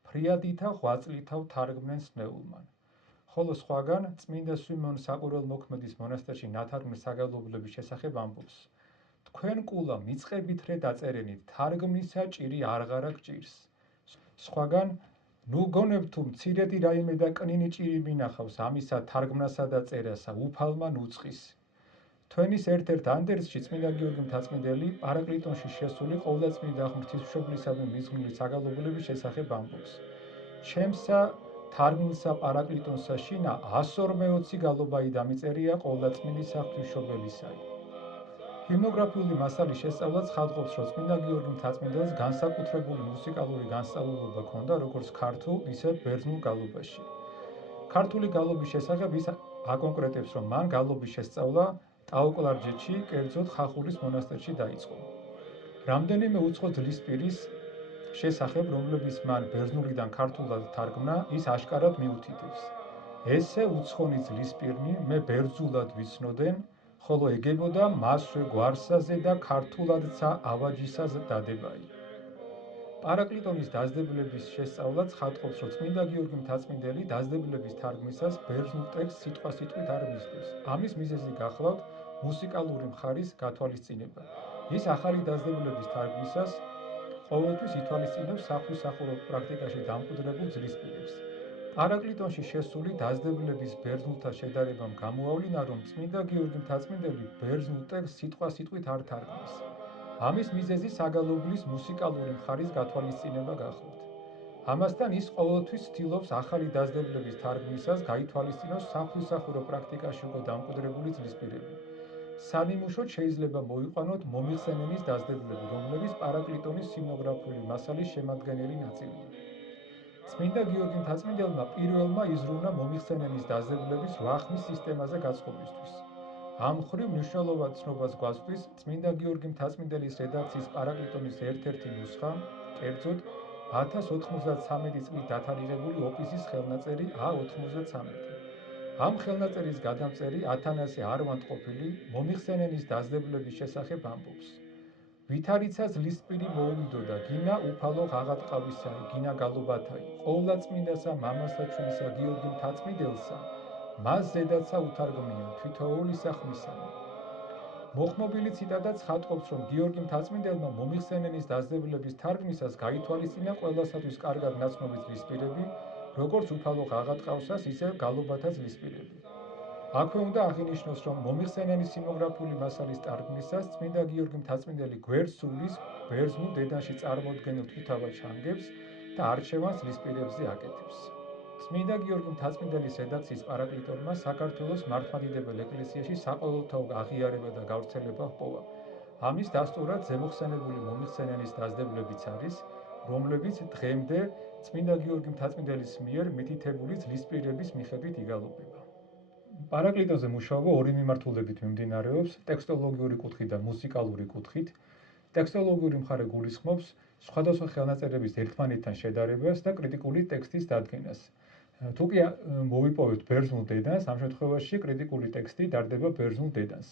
ფრიადითა ღვაწლითა ვთარგმნენ სნეულმან. ხოლო სხვაგან წმინდა სვიმონ საყურელმოქმედის მონასტერში ნათარგმნი საგალობლების შესახებ ამბობს: თქვენ კულა მიწყებითრე დაწერენით, თარგმნისა ჭირი არღარა გჭირს. სხვაგან ნუ გონებ თუ მცირედი რაიმე და კნინი ჭირი მინახავს ამისა თარგმნასა და წერასა უფალმა ნუწყის. თქვენის ერთ-ერთ ანდერძში წმინდა გიორგი მთაწმიდელი პარაკლიტონში შესული ყოვლადწმიდა ღვთისმშობლისადმი მიზღვნილი საგალობლების შესახებ ამბობს: ჩემსა თარგმნსა პარაკლიტონსა შინა 140 გალობაი დამიწერია ყოვლადწმიდისა ღვთისმშობელისაი. ჰიმნოგრაფიული მასალის შესწავლა ცხადყოფს, რომ წმინდა გიორგი მთაწმიდელს განსაკუთრებული მუსიკალური განსწავლულობა ჰქონდა როგორც ქართულ, ისე ბერძნულ გალობაში. ქართული გალობის შესახებ ის აკონკრეტებს, რომ მან გალობის შესწავლა ტაო-კლარჯეთში, კერძოდ ხახულის მონასტერში დაიწყო. რამდენიმე უცხო ძლისპირის შესახებ, რომლებიც მან ბერძნულიდან ქართულად თარგმნა, ის აშკარად მიუთითებს: ესე უცხონი ძლისპირნი მე ბერძნულად ვიცნოდენ, ხოლო ეგებოდა მასვე გვარსაზე და ქართულადცა ავაჯისას დადებაი. პარაკლიტონის დაძაბულების შესწავლაც ცხადყოფს, რომ წმინდა გიორგი მთაწმიდელი დაძაბულების თარგმნისას ბერძნულ ტექსტს სიტყვასიტყვით არ მისდევს. ამის მიზეზი გახლავთ მუსიკალური მხარის გათვალისწინება. ის ახალი დაძაბულების თარგმნისას ყოველთვის ითვალისწინებს საღვთისმსახურო პრაქტიკაში დამკვიდრებულ ძლისპირებს. პარაკლიტონში შესული დაძაბულების ბერძნულთა შედარებამ გამოავლინა, რომ წმინდა გიორგი მთაწმიდელი ბერძნულ ტექსტს სიტყვასიტყვით არ თარგმნის. ამის მიზეზი საგალობლის მუსიკალური მხარის გათვალისწინება გახლავთ. ამასთან ის ყოველთვის ცდილობს ახალი დაძაბულების თარგმნისას გაითვალისწინოს საღვთისმსახურო პრაქტიკაში უკვე დამკვიდრებული ძლისპირები. სანიმუშოდ შეიძლება მოიყვანოთ მომიხსენენის დაძაბულები, რომლებიც პარაკლიტონის ჰიმნოგრაფიული მასალის შემადგენელი ნაწილია. წმინდა გიორგი მთაწმიდელმა პირველმა იზრუნა მომიხსენენის დაძაბულების 8 ხმის სისტემაზე გაწყობისთვის. ამ მხრივ მნიშვნელოვან ცნობას გვაწვდის წმინდა გიორგი მთაწმიდელის რედაქციის პარაკლიტონის ერთ-ერთი ნუსხა, კერძოდ 1093 წლით დათარიღებული ოპისის ხელნაწერი A93. ამ ხელნაწერის გადამწერი ათანასე არვანდყოფილი მომიხსენენის დაძაბულების შესახებ ამბობს: ვითარიცა ძლისპირი მოუვიდოდა, გინა უფალო ღაღატყავისაი, გინა გალობათაი, ყოვლადწმინდასა მამასა ჩვენსა გიორგი მთაწმიდელსა, მას ზედაცა უთარგმნია თვითოეულისა ხმისანი. მოხმობილი ციტატა ცხადყოფს, რომ გიორგი მთაწმიდელმა მომიხსენენის დაძაბულების თარგმნისას გაითვალისწინა ყველასათვის კარგად ნაცნობი ძლისპირები, როგორც უფალო ღაღატყავსას, ისე გალობათა ძლისპირები. აქვე უნდა აღინიშნოს, რომ მომიხსენენის ჰიმნოგრაფიული მასალის თარგმნისას წმინდა გიორგი მთაწმიდელი გვერდს სულის ბერძნულ დედანში წარმოდგენილ თვითავად ჩანგებს და არჩევანს ძლისპირებზე აკეთებს. წმინდა გიორგი მთაწმიდელის რედაქციის პარაკლიტონმა საქართველოს მართლმადიდებელ ეკლესიაში საყოველთაო აღიარება და გავრცელება ჰპოვა. ამის დასტურად ზემოხსენებული მომიხსენენის დაძაბულებიც არის, რომლებიც დღემდე წმინდა გიორგი მთაწმიდელის მიერ მითითებული ძლისპირების მიხედვით იგალობება. პარაკლიტონზე მუშაობა ორი მიმართულებით მიმდინარეობს: ტექსტოლოგიური კუთხით და მუსიკალური კუთხით. ტექსტოლოგიური მხარე გულისხმობს სხვადასხვა ხელნაწერების ერთმანეთთან შედარებას და კრიტიკული ტექსტის დადგენას. თუ კი მოვიპოვებთ ბერძნულ დედანს, ამ შემთხვევაში კრიტიკული ტექსტი დარდება ბერძნულ დედანს.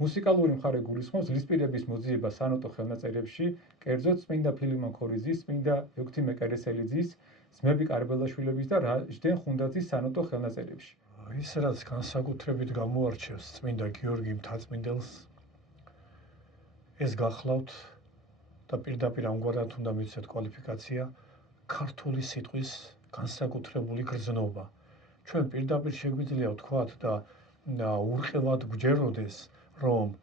მუსიკალური მხარე გულისხმობს ძლისპირების მოძიება სანოტო ხელნაწერებში, კერძოდ წმინდა ფილიმონ ქორიძის, წმინდა ექვთიმე კერესელიძის, ძმები კარბელაშვილების და რაჟდენ ხუნდაძის სანოტო ხელნაწერებში. ის რაც განსაკუთრებით გამოარჩევს წმინდა გიორგი მთაწმიდელს, ეს გახლავთ და პირდაპირ ამგვარად უნდა მიცეთ კვალიფიკაცია ქართული სიტყვის განსაკუთრებული გრძნობა. ჩვენ პირდაპირ შეგვიძლია ვთქვათ და ურყევად გვჯეროდეს, რომ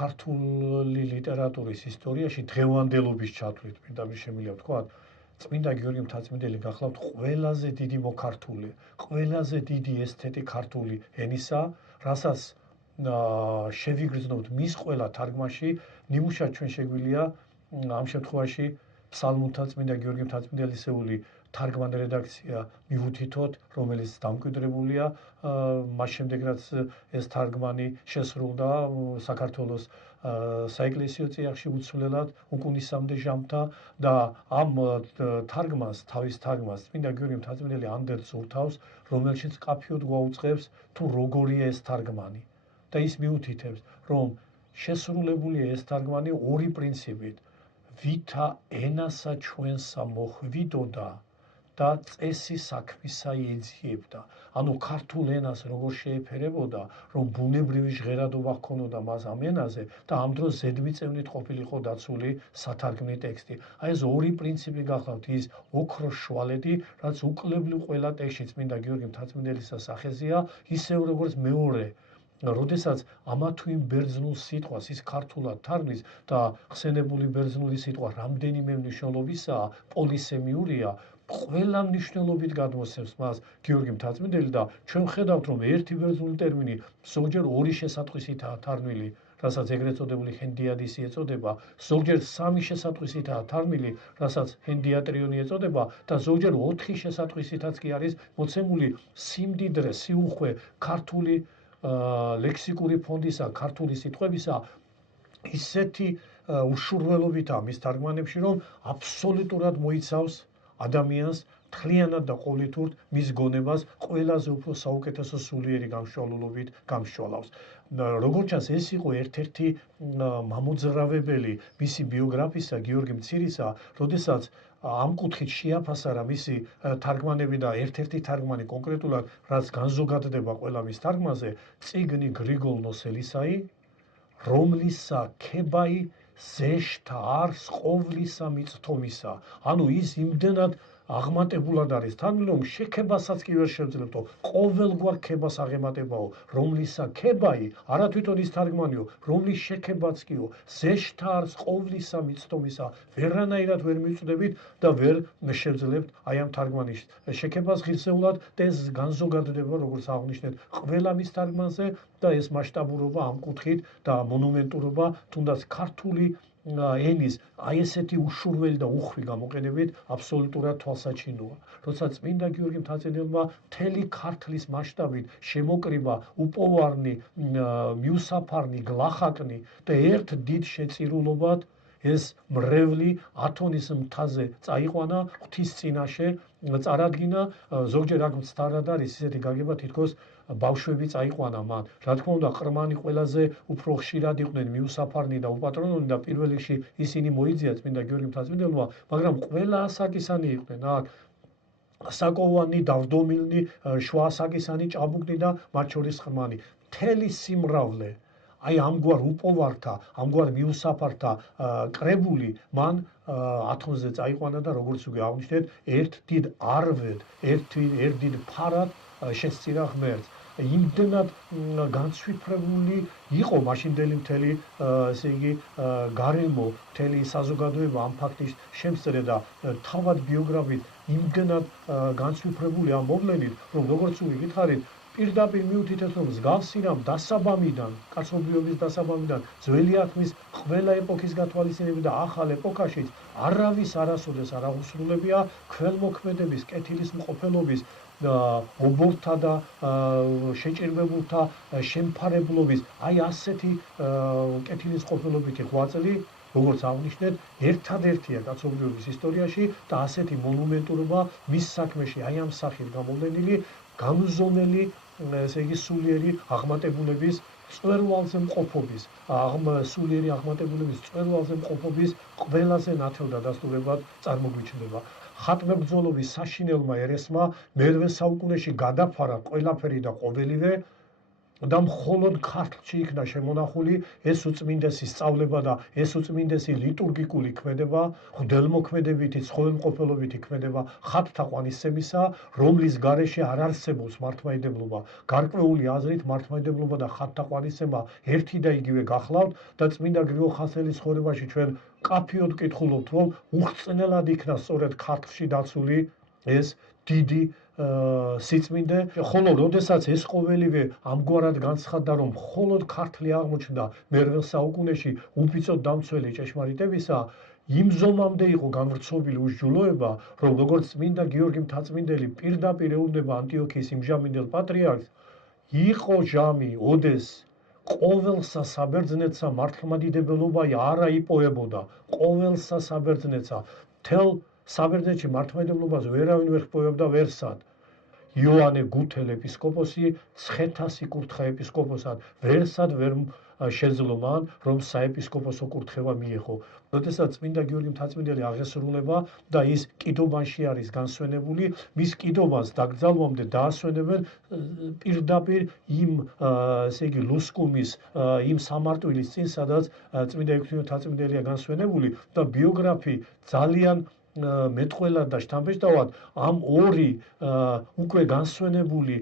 ქართული ლიტერატურის ისტორიაში დღევანდელობის ჩათვლით პირდაპირ შემიძლია ვთქვათ, წმინდა გიორგი მთაწმიდელი გახლავთ ყველაზე დიდი მოქართული, ყველაზე დიდი ესთეტი ქართული ენისა, რასაც შევიგრძნობთ მის ყველა თარგმანში, ნიმუშად ჩვენ შეგვიძლია ამ შემთხვევაში ფსალმუნთა წმინდა გიორგი მთაწმიდელისეული თარგმანი რედაქცია მივუთითოთ, რომელიც დამკვიდრებულია, მას შემდეგ რაც ეს თარგმანი შესრულდა საქართველოს საეკლესიო წიაღში უცვლელად უკუნისამდე ჟამთა და ამ თარგმანს, თავის თარგმანს წმინდა გიორგი მთაწმინდელი ანდერძს ურთავს, რომელშიც მკაფიოდ გვაუწყებს თუ როგორია ეს თარგმანი და ის მიუთითებს, რომ შესრულებულია ეს თარგმანი ორი პრინციპით. ვითა ენასა ჩვენსა მოხვიდოდა და წესი საქმისა ეძიებდა. ანუ ქართულ ენას როგორ შეეფერებოდა, რომ ბუნებრივი ჟღერადობა ჰქონოდა მას ამ ენაზე და ამ დროს ზედმიწევნით ყოფილიყო დაცული სათარგმნი ტექსტი. აი ეს ორი პრინციპი გახლავთ, ის ოქროს შვალეთი, რაც უკლებლივ ყველა ტექსტში წმინდა გიორგი მთაწმინდელისა სახეზეა, ისევ როგორც მეორე როდესაც ამა თუ იმ ბერძნულ სიტყვას ის ქართულად თარგმნის და ხსენებული ბერძნული სიტყვა რამდენიმე მნიშვნელობისაა, პოლისემიურია, ყველა მნიშვნელობით გადმოსცემს მას გიორგი მთაწმინდელი და ჩვენ ხედავთ, რომ ერთი ბერძნული ტერმინი ზოგჯერ ორი შესატყვისითაა თარგმნილი, რასაც ეგრეთ წოდებული ჰენდიადისი ეწოდება, ზოგჯერ სამი შესატყვისითაა თარგმნილი, რასაც ჰენდიატრიონი ეწოდება და ზოგჯერ 4 შესატყვისითაც კი არის მოცემული სიმდიდრე, სიუხვე ქართული ლექსიკური ფონდისა, ქართული სიტყვებისა ისეთი უშურველობითაა მის თარგმანებში, რომ აბსოლუტურად მოიცავს ადამიანს მთლიანად და ყოვლითურთ მის გონებას ყველაზე უფრო საუკეთესო სულიერი გამშვალულობით გამშვალავს. როგორც ჩანს, ეს იყო ერთ-ერთი მამოძრავებელი მისი ბიოგრაფისა გიორგი მცირისა, როდესაც ამ კუთხით შეაფასარა მისი თარგმანები და ერთ-ერთი თარგმანი კონკრეტულად, რაც განზოგადდება ყველა მის თარგმანზე, წიგნი გრიგოლ ნოსელისაი, რომლისა ქებაი ზეშთა არს ყოვლისა მიწთომისა. ანუ ის იმდენად აღმატებულად არის თარგმნილი, რომ შექებასაც კი ვერ შევძლებთო, ყოველგვარ ქებას აღემატებაო, რომლისა ქებაი, არა თვითონ ის თარგმანიო, რომლის შექებაც კიო, ზეშთა არს ყოვლისა მიწთომისა, ვერანაირად ვერ მივწვდებით და ვერ შევძლებთ აი ამ თარგმანის შექებას ღირსეულად და ეს განზოგადდება, როგორც აღნიშნეთ, ყველა მის თარგმანზე და ეს მასშტაბურობა ამ კუთხით და მონუმენტურობა თუნდაც ქართული ენის აი ესეთი უშურველი და უხვი გამოყენებით აბსოლუტურად თვალსაჩინოა. როცა წმინდა გიორგი მთაწმინდელმა მთელი ქართლის მასშტაბით შემოკრიბა უპოვარნი, მიუსაფარნი, გლახაკნი და ერთ დიდ შეწირულობად ეს მრევლი ათონის მთაზე წაიყვანა, ღვთის წინაშე წარადგინა, ზოგჯერ აქ მცდარად არის ისეთი გაგება, თითქოს ბავშვები წაიყვანა მან. რა თქმა უნდა, ყრმანი ყველაზე უფრო ხშირად იყვნენ მიუსაფარნი და უპატრონონი და პირველ რიგში ისინი მოიძია წმინდა გიორგი მთაწმინდელმა, მაგრამ ყველა ასაკისანი იყვნენ. აქ საკოვანი, დავდომილნი, შუა ასაკისანი, ჭაბუკნი და მათ შორის ყრმანი. მთელი სიმრავლე აი ამგვარ უპოვართა, ამგვარ მიუსაფართა კრებული მან ათონზე წაიყვანა და როგორც უკვე აღნიშნეთ, ერთ დიდ არვედ, ერთ დიდ ფარად შესწირა ღმერთს. იმდენად განცვიფრებული იყო მაშინდელი მთელი ესე იგი გარემო, მთელი საზოგადოება ამ ფაქტის შემსწრე და თავად ბიოგრაფით იმდენად განცვიფრებული ამ მოვლენით, რომ როგორც უკვე გითხარით, პირდაპირ მიუთითებს, რომ მსგავსი რამ დასაბამიდან, კაცობრიობის დასაბამიდან, ძველი აღთმის ყველა ეპოქის გათვალისწინებით და ახალ ეპოქაშიც არავის არასოდეს არ აღუსრულებია ქველმოქმედების, კეთილის მყოფელობის ობორთა და შეჭირებულთა შემფარებლობის, აი ასეთი კეთილის მყოფელობითი ღვაწლი, როგორც აღნიშნეთ, ერთადერთია კაცობრიობის ისტორიაში და ასეთი მონუმენტურობა მის საქმეში აი ამ სახით გამოვლენილი გამზომელი, ესე იგი სულიერი აღმატებულების წვერვალზე მყოფობის, სულიერი აღმატებულების წვერვალზე მყოფობის ყველაზე ნათელ დადასტურებად წარმოგვიჩნდება. ხატმებრძოლობის საშინელმა ერესმა მერვე საუკუნეში გადაფარა ყველაფერი და ყოველივე და მხოლოდ ქართლში იქნა შემონახული ეს უწმინდესი სწავლება და ეს უწმინდესი ლიტურგიკული ქმედება, ღვთელმოქმედებითი, ცხოველმყოფელობითი ქმედება ხატთა ყვანისცემისა, რომლის გარეშე არ არსებობს მართლმადიდებლობა. გარკვეული აზრით მართლმადიდებლობა და ხატთა ყვანისცემა ერთი და იგივე გახლავთ და წმინდა გრიგოლ ხანძთელის ცხოვრებაში ჩვენ მკაფიოდ ვკითხულობთ, რომ უხრწნელად იქნა სწორედ ქართლში დაცული ეს დიდი სიწმინდე, ხოლო როდესაც ეს ყოველივე ამგვარად განცხადდა, რომ მხოლოდ ქართლი აღმოჩნდა მერვე საუკუნეში უბიწოდ დამცველი ჭეშმარიტებისა, იმ ზომამდე იყო განვრცობილი უსჯულოება, რომ როგორც წმინდა გიორგი მთაწმინდელი პირდაპირ ეუბნება ანტიოქიის იმჟამინდელ პატრიარქს, იყო ჟამი, ოდეს ყოველსა საბერძნეთსა მართლმადიდებელობა არა იპოვებოდა, ყოველსა საბერძნეთსა, მთელ საბერძნეთში მართლმადიდებლობას ვერავინ ვერ ჰპოვებდა ვერსად. იოანე გუთელ ეპისკოპოსი ცხეთასი კურთხა ეპისკოპოსად ვერსად ვერ შეძლო მან, რომ საეპისკოპოსო კურთხევა მიეღო. როდესაც წმინდა გიორგი მთაწმინდელი აღესრულება და ის კიდობანში არის განსვენებული, მის კიდობანს დაკრძალვამდე დაასვენებენ პირდაპირ იმ ესე იგი ლუსკუმის იმ სამარტვილის წინ, სადაც წმინდა გიორგი მთაწმინდელია განსვენებული და ბიოგრაფი ძალიან მეტყველად და შთამბეჭდავად ამ ორი უკვე განსვენებული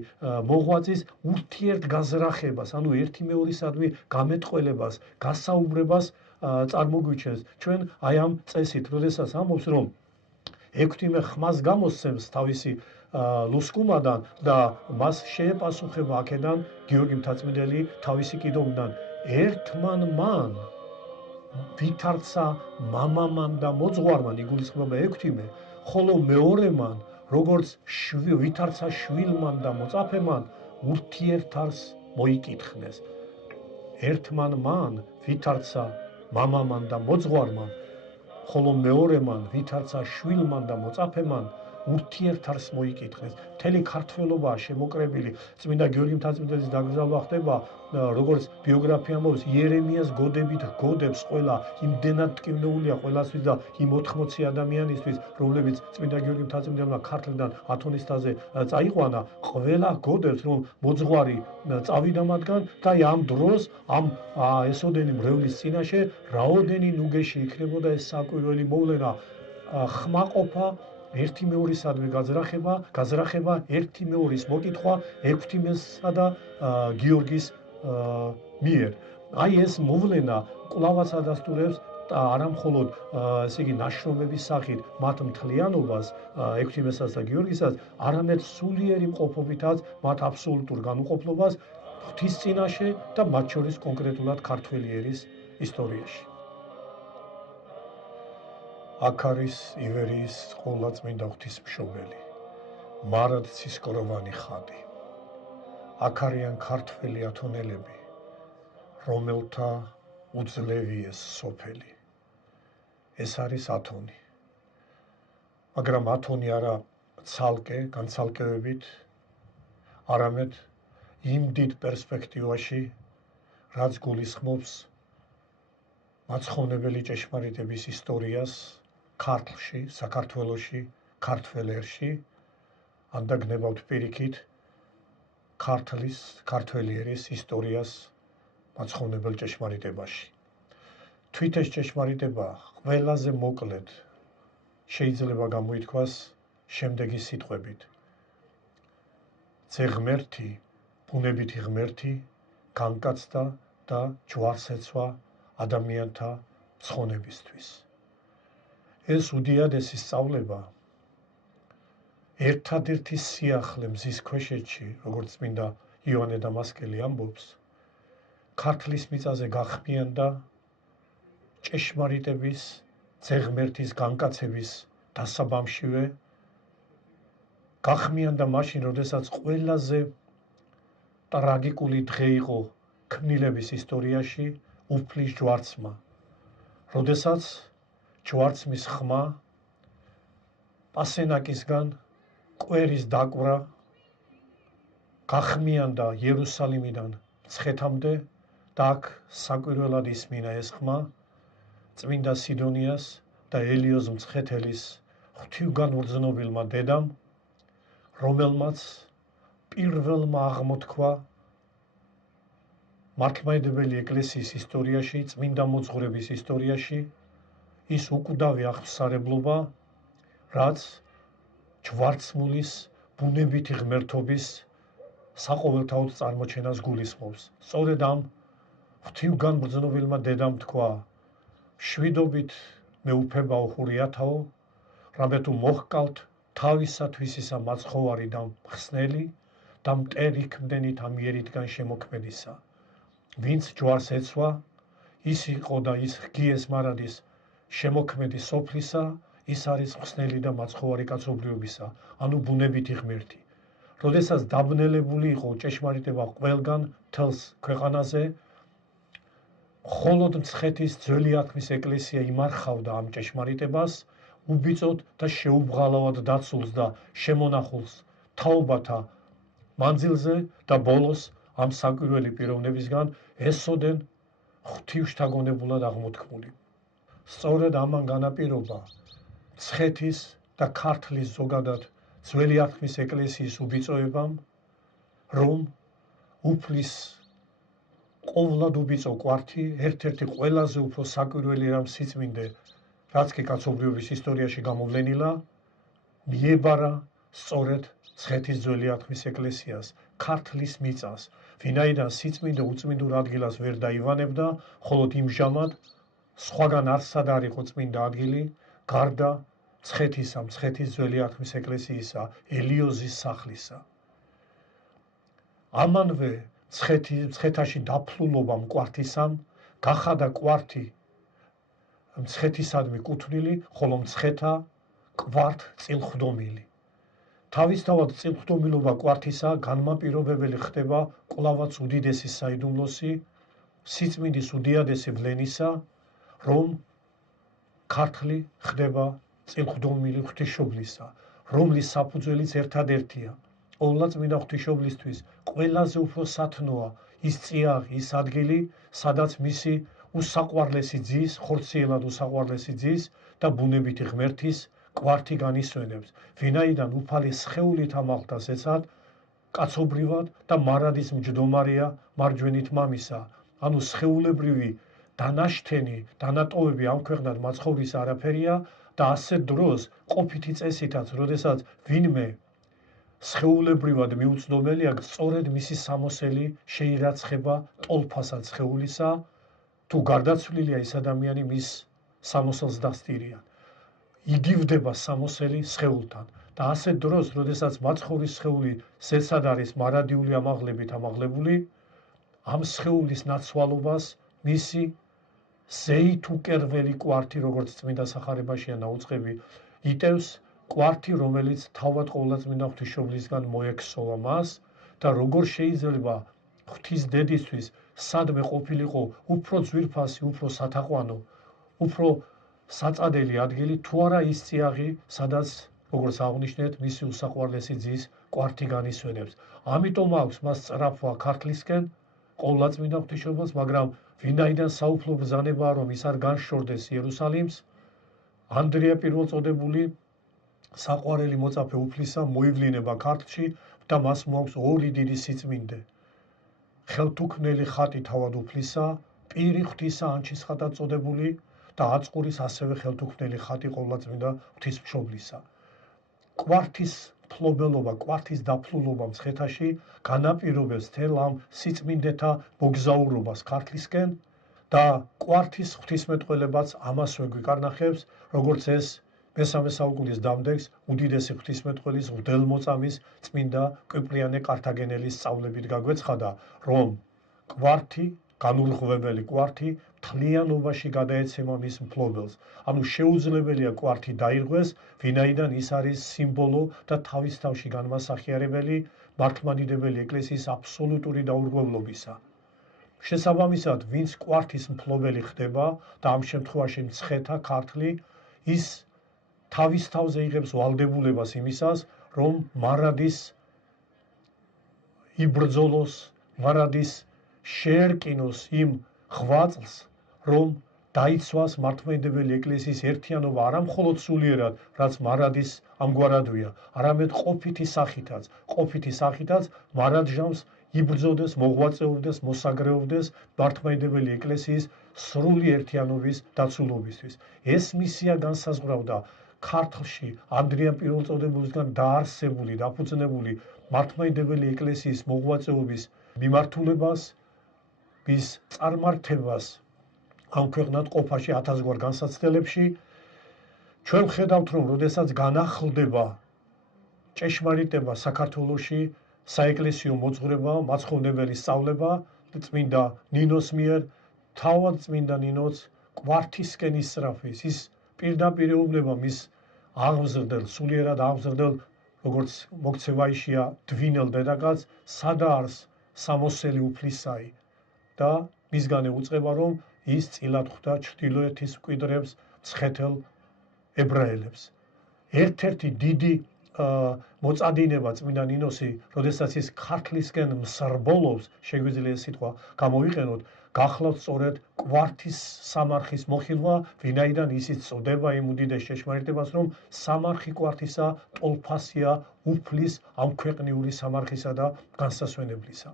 მოღვაწის ურთიერთგაზრახებას, ანუ ერთი მეორისადმი გამეტყველებას, გასაუბრებას წარმოგვიჩენს ჩვენ აი ამ წესით, როდესაც ამბობს, რომ ექვთიმე ხმას გამოსცემს თავისი ლუსკუმადან და მას შეეპასუხება აქედან გიორგი მთაწმინდელი თავისი კიდობიდან ერთმან მან ვითარცა მამამან და მოძღვარმან, იგულისხმება ექვთიმე, ხოლო მეორემან, როგორც ვითარცა შვილმან და მოწაფემან, ურთიერთარს მოიკითხნეს. ერთმან მან ვითარცა მამამან და მოძღვარმან, ხოლო მეორემან ვითარცა შვილმან და მოწაფემან, ურთიერთარს მოიკითხნეს. მთელი ქართველობაა შემოკრებილი. წმინდა გიორგი მთაწმინდელის დაკრძალვა ხდება, როგორც ბიოგრაფია ამბობს, იერემიას გოდებით გოდებს ყველა, იმდენად ტკივნეულია ყველასთვის და იმ 80 ადამიანისთვის, რომლებიც წმინდა გიორგი მთაწმინდელმა ქართლიდან ათონისტაზე წაიყვანა, ყველა გოდებს, რომ მოძღვარი წავიდა მათგან და ამ დროს ამ ესოდენი მრევლის წინაშე რაოდენი ნუგეში იქნებოდა ეს საკვირველი მოვლენა, ხმაყოფა, ერთი მეორისადმი გაზრახება, ერთი მეორის მოკითხვა ექვთიმესა და გიორგის მიერ. აი ეს მოვლენა კვლავაც ადასტურებს არა მხოლოდ ესე იგი ნაშრომების სახით მათ მთლიანობას ექვთიმესაც და გიორგისაც, არამედ სულიერი მყოფობითაც მათ აბსოლუტურ განუყოფლობას ღვთის წინაშე და მათ შორის კონკრეტულად ქართველი ერის ისტორიაში. აქ არის ივერიის ყოლაწმინდა ღვთისმშობელი, მარად ცისკოროვანი ხადი. აქ არიან ქართველი ათონელები, რომელთა უძლევიეს სოფელი. ეს არის ათონი. მაგრამ ათონი არა ცალკე, განცალკევებით, არამედ იმ დიდ პერსპექტივაში, რაც გულისხმობს მაცხოვნებელი ჭეშმარიტების ისტორიას ქართლში, საქართველოში, ქართველ ერში, ან და გნებავთ პირიქით ქართველი ერის ისტორიას მაცხოვნებელ ჭეშმარიტებაში. თვით ეს ჭეშმარიტება ყველაზე მოკლედ შეიძლება გამოითქვას შემდეგი სიტყვებით. ძე-ღმერთი, ბუნებითი ღმერთი განკაცდა და ჯვარს ეცვა ადამიანთა ცხონებისთვის. ეს უდიადესი სწავლება ერთადერთი სიახლე მზის ქვეშეთში, როგორც წმინდა იოანე დამასკელი ამბობს, ქართლის მიწაზე გახმიანდა ჭეშმარიტების ძე-ღმერთის განკაცების დასაბამშივე, გახმიანდა მაშინ, როდესაც ყველაზე ტრაგიკული დღე იყო ქმნილების ისტორიაში უფლის ჯვარცმა, როდესაც ჯვარცმის ხმა პასენაკისგან კვერის დაკვრა გახმიანდა იერუსალიმიდან მცხეთამდე და აქ საკვირველად ისმინა ეს ხმა წმინდა სიდონიას და ელიოზ მცხეთელის ღვთივგანურძნობილმა დედამ, რომელმაც პირველმა აღმოთქვა მართლმადიდებელი ეკლესიის ისტორიაში, წმინდა მოძღვრების ისტორიაში ის უკვდავი აღსარებლობა, რაც ჯვარცმულის ბუნებითი ღმერთობის საყოველთაოდ წარმოჩენას გულისხმობს. სწორედ ამ ღვთივგანბრძნობილმა დედამ თქვა, მშვიდობით მეუფებაო ხურიათაო, რამე თუ მოჰკალთ თავისათვის ისა მაცხოვარი და მხსნელი და მტერი ქმდენით ამიერიდან შემოქმედისა. ვინც ჯვარს ეცვა, ის იყო და ის ღიეს მარადის შემოქმედი სოფლისა, ის არის ხსნელი და მაცხოვარი კაცობრიობისა, ანუ ბუნებითი ღმერთი. როდესაც დაბნელებული იყო ჭეშმარიტება ყველგან მთელს ქვეყანაზე, მხოლოდ მცხეთის ძველი აღთქმის ეკლესია იმარხავდა ამ ჭეშმარიტებას, უბიწოდ და შეუბღალავად დაცულს და შემონახულს თაობათა მანძილზე და ბოლოს ამ საკვირველი პიროვნებისგან ესოდენ ღვთივშთაგონებულად აღმოთქმული. სწორედ ამან განაპირობა მცხეთის და ქართლის ზოგადად ძველი აღთქმის ეკლესიის უბიწოებამ, რომ უფლის ყოვლად უბიწო კვართი, ერთ-ერთი ყველაზე უფრო საკვირველი რამ სიწმინდე, რაც კი კაცობრიობის ისტორიაში გამოვლენილა, მიებარა სწორედ მცხეთის ძველი აღთქმის ეკლესიას, ქართლის მიწას, ვინაიდან სიწმინდე უწმინდურ ადგილას ვერ დაივანებდა, მხოლოდ იმჟამად სხვაგან არსად არ იყო წმინდა ადგილი, გარდა მცხეთისა, მცხეთის ძველი აღთქმის ეკლესიისა, ელიოზის სახლისა. ამანვე მცხეთაში დაფლულობამ კვართისამ გახადა კვართი მცხეთისადმი კუთვნილი, ხოლო მცხეთა კვართ წილხვდომილი. თავისთავად წილხვდომილობა კვართისა განმაპირობებელი ხდება კვლავაც უდიდესი საიდუმლოსი, სიწმინდის უდიადესი ვლენისა, რომ ქართლი ხდება წილხვდომილი ღვთისმშობლისა, რომლის საფუძველიც ერთადერთია. ყოვლადწმინდა ღვთისმშობლისთვის ყველაზე უფრო სათნოა ის წიაღი, ის ადგილი, სადაც მისი უსაყვარლესი ძის, ხორციელად უსაყვარლესი ძის და ბუნებითი ღმერთის კვართი განისვენებს, ვინაიდან უფალი სხეულით ამაღლდა ზეცად, კაცობრივად და მარადის მჯდომარეა მარჯვენით მამისა, ანუ სხეულებრივი დანაშთენი, დანატოვები ამ ქვეყნად მაცხოვრის არაფერია და ასეთ დროს ყოფითი წესითაც, როდესაც ვინმე სხეულებრივად მიუწვდომელია, სწორედ მისი სამოსელი შეირაცხება ტოლფასად სხეულისა, თუ გარდაცვლილია ის ადამიანი მის სამოსელს დასტირიან. იგივდება სამოსელი სხეულთან და ასეთ დროს, როდესაც მაცხოვრის სხეული ზეცად არის მარადიული ამაღლებით ამაღლებული, ამ სხეულის ნაცვალობას მისი ზეითუკერველი კვართი, როგორც წმინდა სახარებაშია დაუწყები, იტევს კვართი, რომელიც თავად ყოვლადწმინდა ღვთისმშობლისგან მოექსოვა მას და როგორ შეიძლება ღვთის დედისთვის სადმე ყოფილიყო უფრო ძვირფასი, უფრო სათაყვანო, უფრო საწადელი ადგილი, თუ არა ის წიაღი, სადაც, როგორც აღნიშნეთ, მისი უსაყვარლესი ძის კვართი განისვენებს. ამიტომ აქვს მას სწრაფვა ქართლისკენ, ყოვლადწმინდა ღვთისმშობელს, მაგრამ ვინაიდან საუფლო ბრძანებაა, რომ ის არ განშორდეს იერუსალიმს, ანდრია პირველწოდებული საყვარელი მოწაფე უფლისა მოივლინება ქართლში და მას მოაქვს ორი დიდი სიწმინდე. ხელთუქმნელი ხატი თავად უფლისა, პირი ღვთისა ანჩისხატად წოდებული და აწყურის ასევე ხელთუქმნელი ხატი ყოვლადწმინდა ღვთისმშობლისა. კვართის მფლობელობა, კვართის დაფლულობა მცხეთაში განაპირობებს მთელ ამ სიწმინდეთა მოგზაურობას ქართლისკენ და კვართის ღვთისმეტყველებაც ამასვე გვიკარნახებს, როგორც ეს მესამე საუკუნის დამდეგს უდიდესი ღვთისმეტყველის მღვდელმოწამის წმინდა კვიპრიანე კართაგენელის სწავლებით გაგვეცხადა, რომ კვართი, განურღვეველი კვართი მთლიანობაში გადაეცემა მის მფლობელს. ანუ შეუძლებელია კვართი დაირღვეს, ვინაიდან ის არის სიმბოლო და თავის თავში განმასახიერებელი მართლმადიდებელი ეკლესიის აბსოლუტური დაურღვევლობისა. შესაბამისად, ვინც კვართის მფლობელი ხდება და ამ შემთხვევაში მცხეთა ქართლი, ის თავის თავზე იღებს ვალდებულებას იმისას, რომ მარადის იბრძოლოს, მარადის შეერკინოს იმ ღვაწლს, რომ დაიცვას მართლმადიდებელი ეკლესიის ერთიანობა არა მხოლოდ სულიერად, რაც მარადის ამგვარადვია, არამედ ყოფითი სახითაც მარადჟამს იბრძოდეს, მოღვაწეობდეს, მოსაგრეობდეს მართლმადიდებელი ეკლესიის სრული ერთიანობის დაცულობისთვის. ეს მისია განსაზღვრავდა ქართლში ანდრია პირველწოდებულისგან დაარსებული, დაფუძნებული მართლმადიდებელი ეკლესიის მოღვაწეობის მიმართულებას, მის წარმართებას ამ ქვეყნად ყოფაში 1000 განსაცდელებში. ჩვენ ვხედავთ, რომ როდესაც განახლდება ჭეშმარიტება საქართველოში, საეკლესიო მოძღვრება, მაცხოვნებელი სწავლება, წმინდა ნინოს მიერ, თავად წმინდა ნინოც კვართისკენ ისწრაფვის, ის პირდაპირ ეუბნება მის აღმზრდელ, სულიერად აღმზრდელ, როგორც მოქცევაიშია დვინელ დედაკაცს, სადარს სამოსელი უფლისაი და მისგან ეუწყება, რომ ის წილად ხვდა ჩრდილოეთის მკვიდრებს, მცხეთელ ებრაელებს. ერთ-ერთი დიდი მოწადინება წმინდა ნინოსი, როდესაც ის ქართლისკენ მსრბოლობს, შეგვიძლია ეს სიტყვა გამოვიყენოთ, გახლავთ სწორედ კვართის სამარხის მოხილვა, ვინაიდან ისიც წოდება იმ უდიდეს ჭეშმარიტებას, რომ სამარხი კვართისა ტოლფასია უფლის ამ ქვეყნიური სამარხისა და განსასვენებლისა.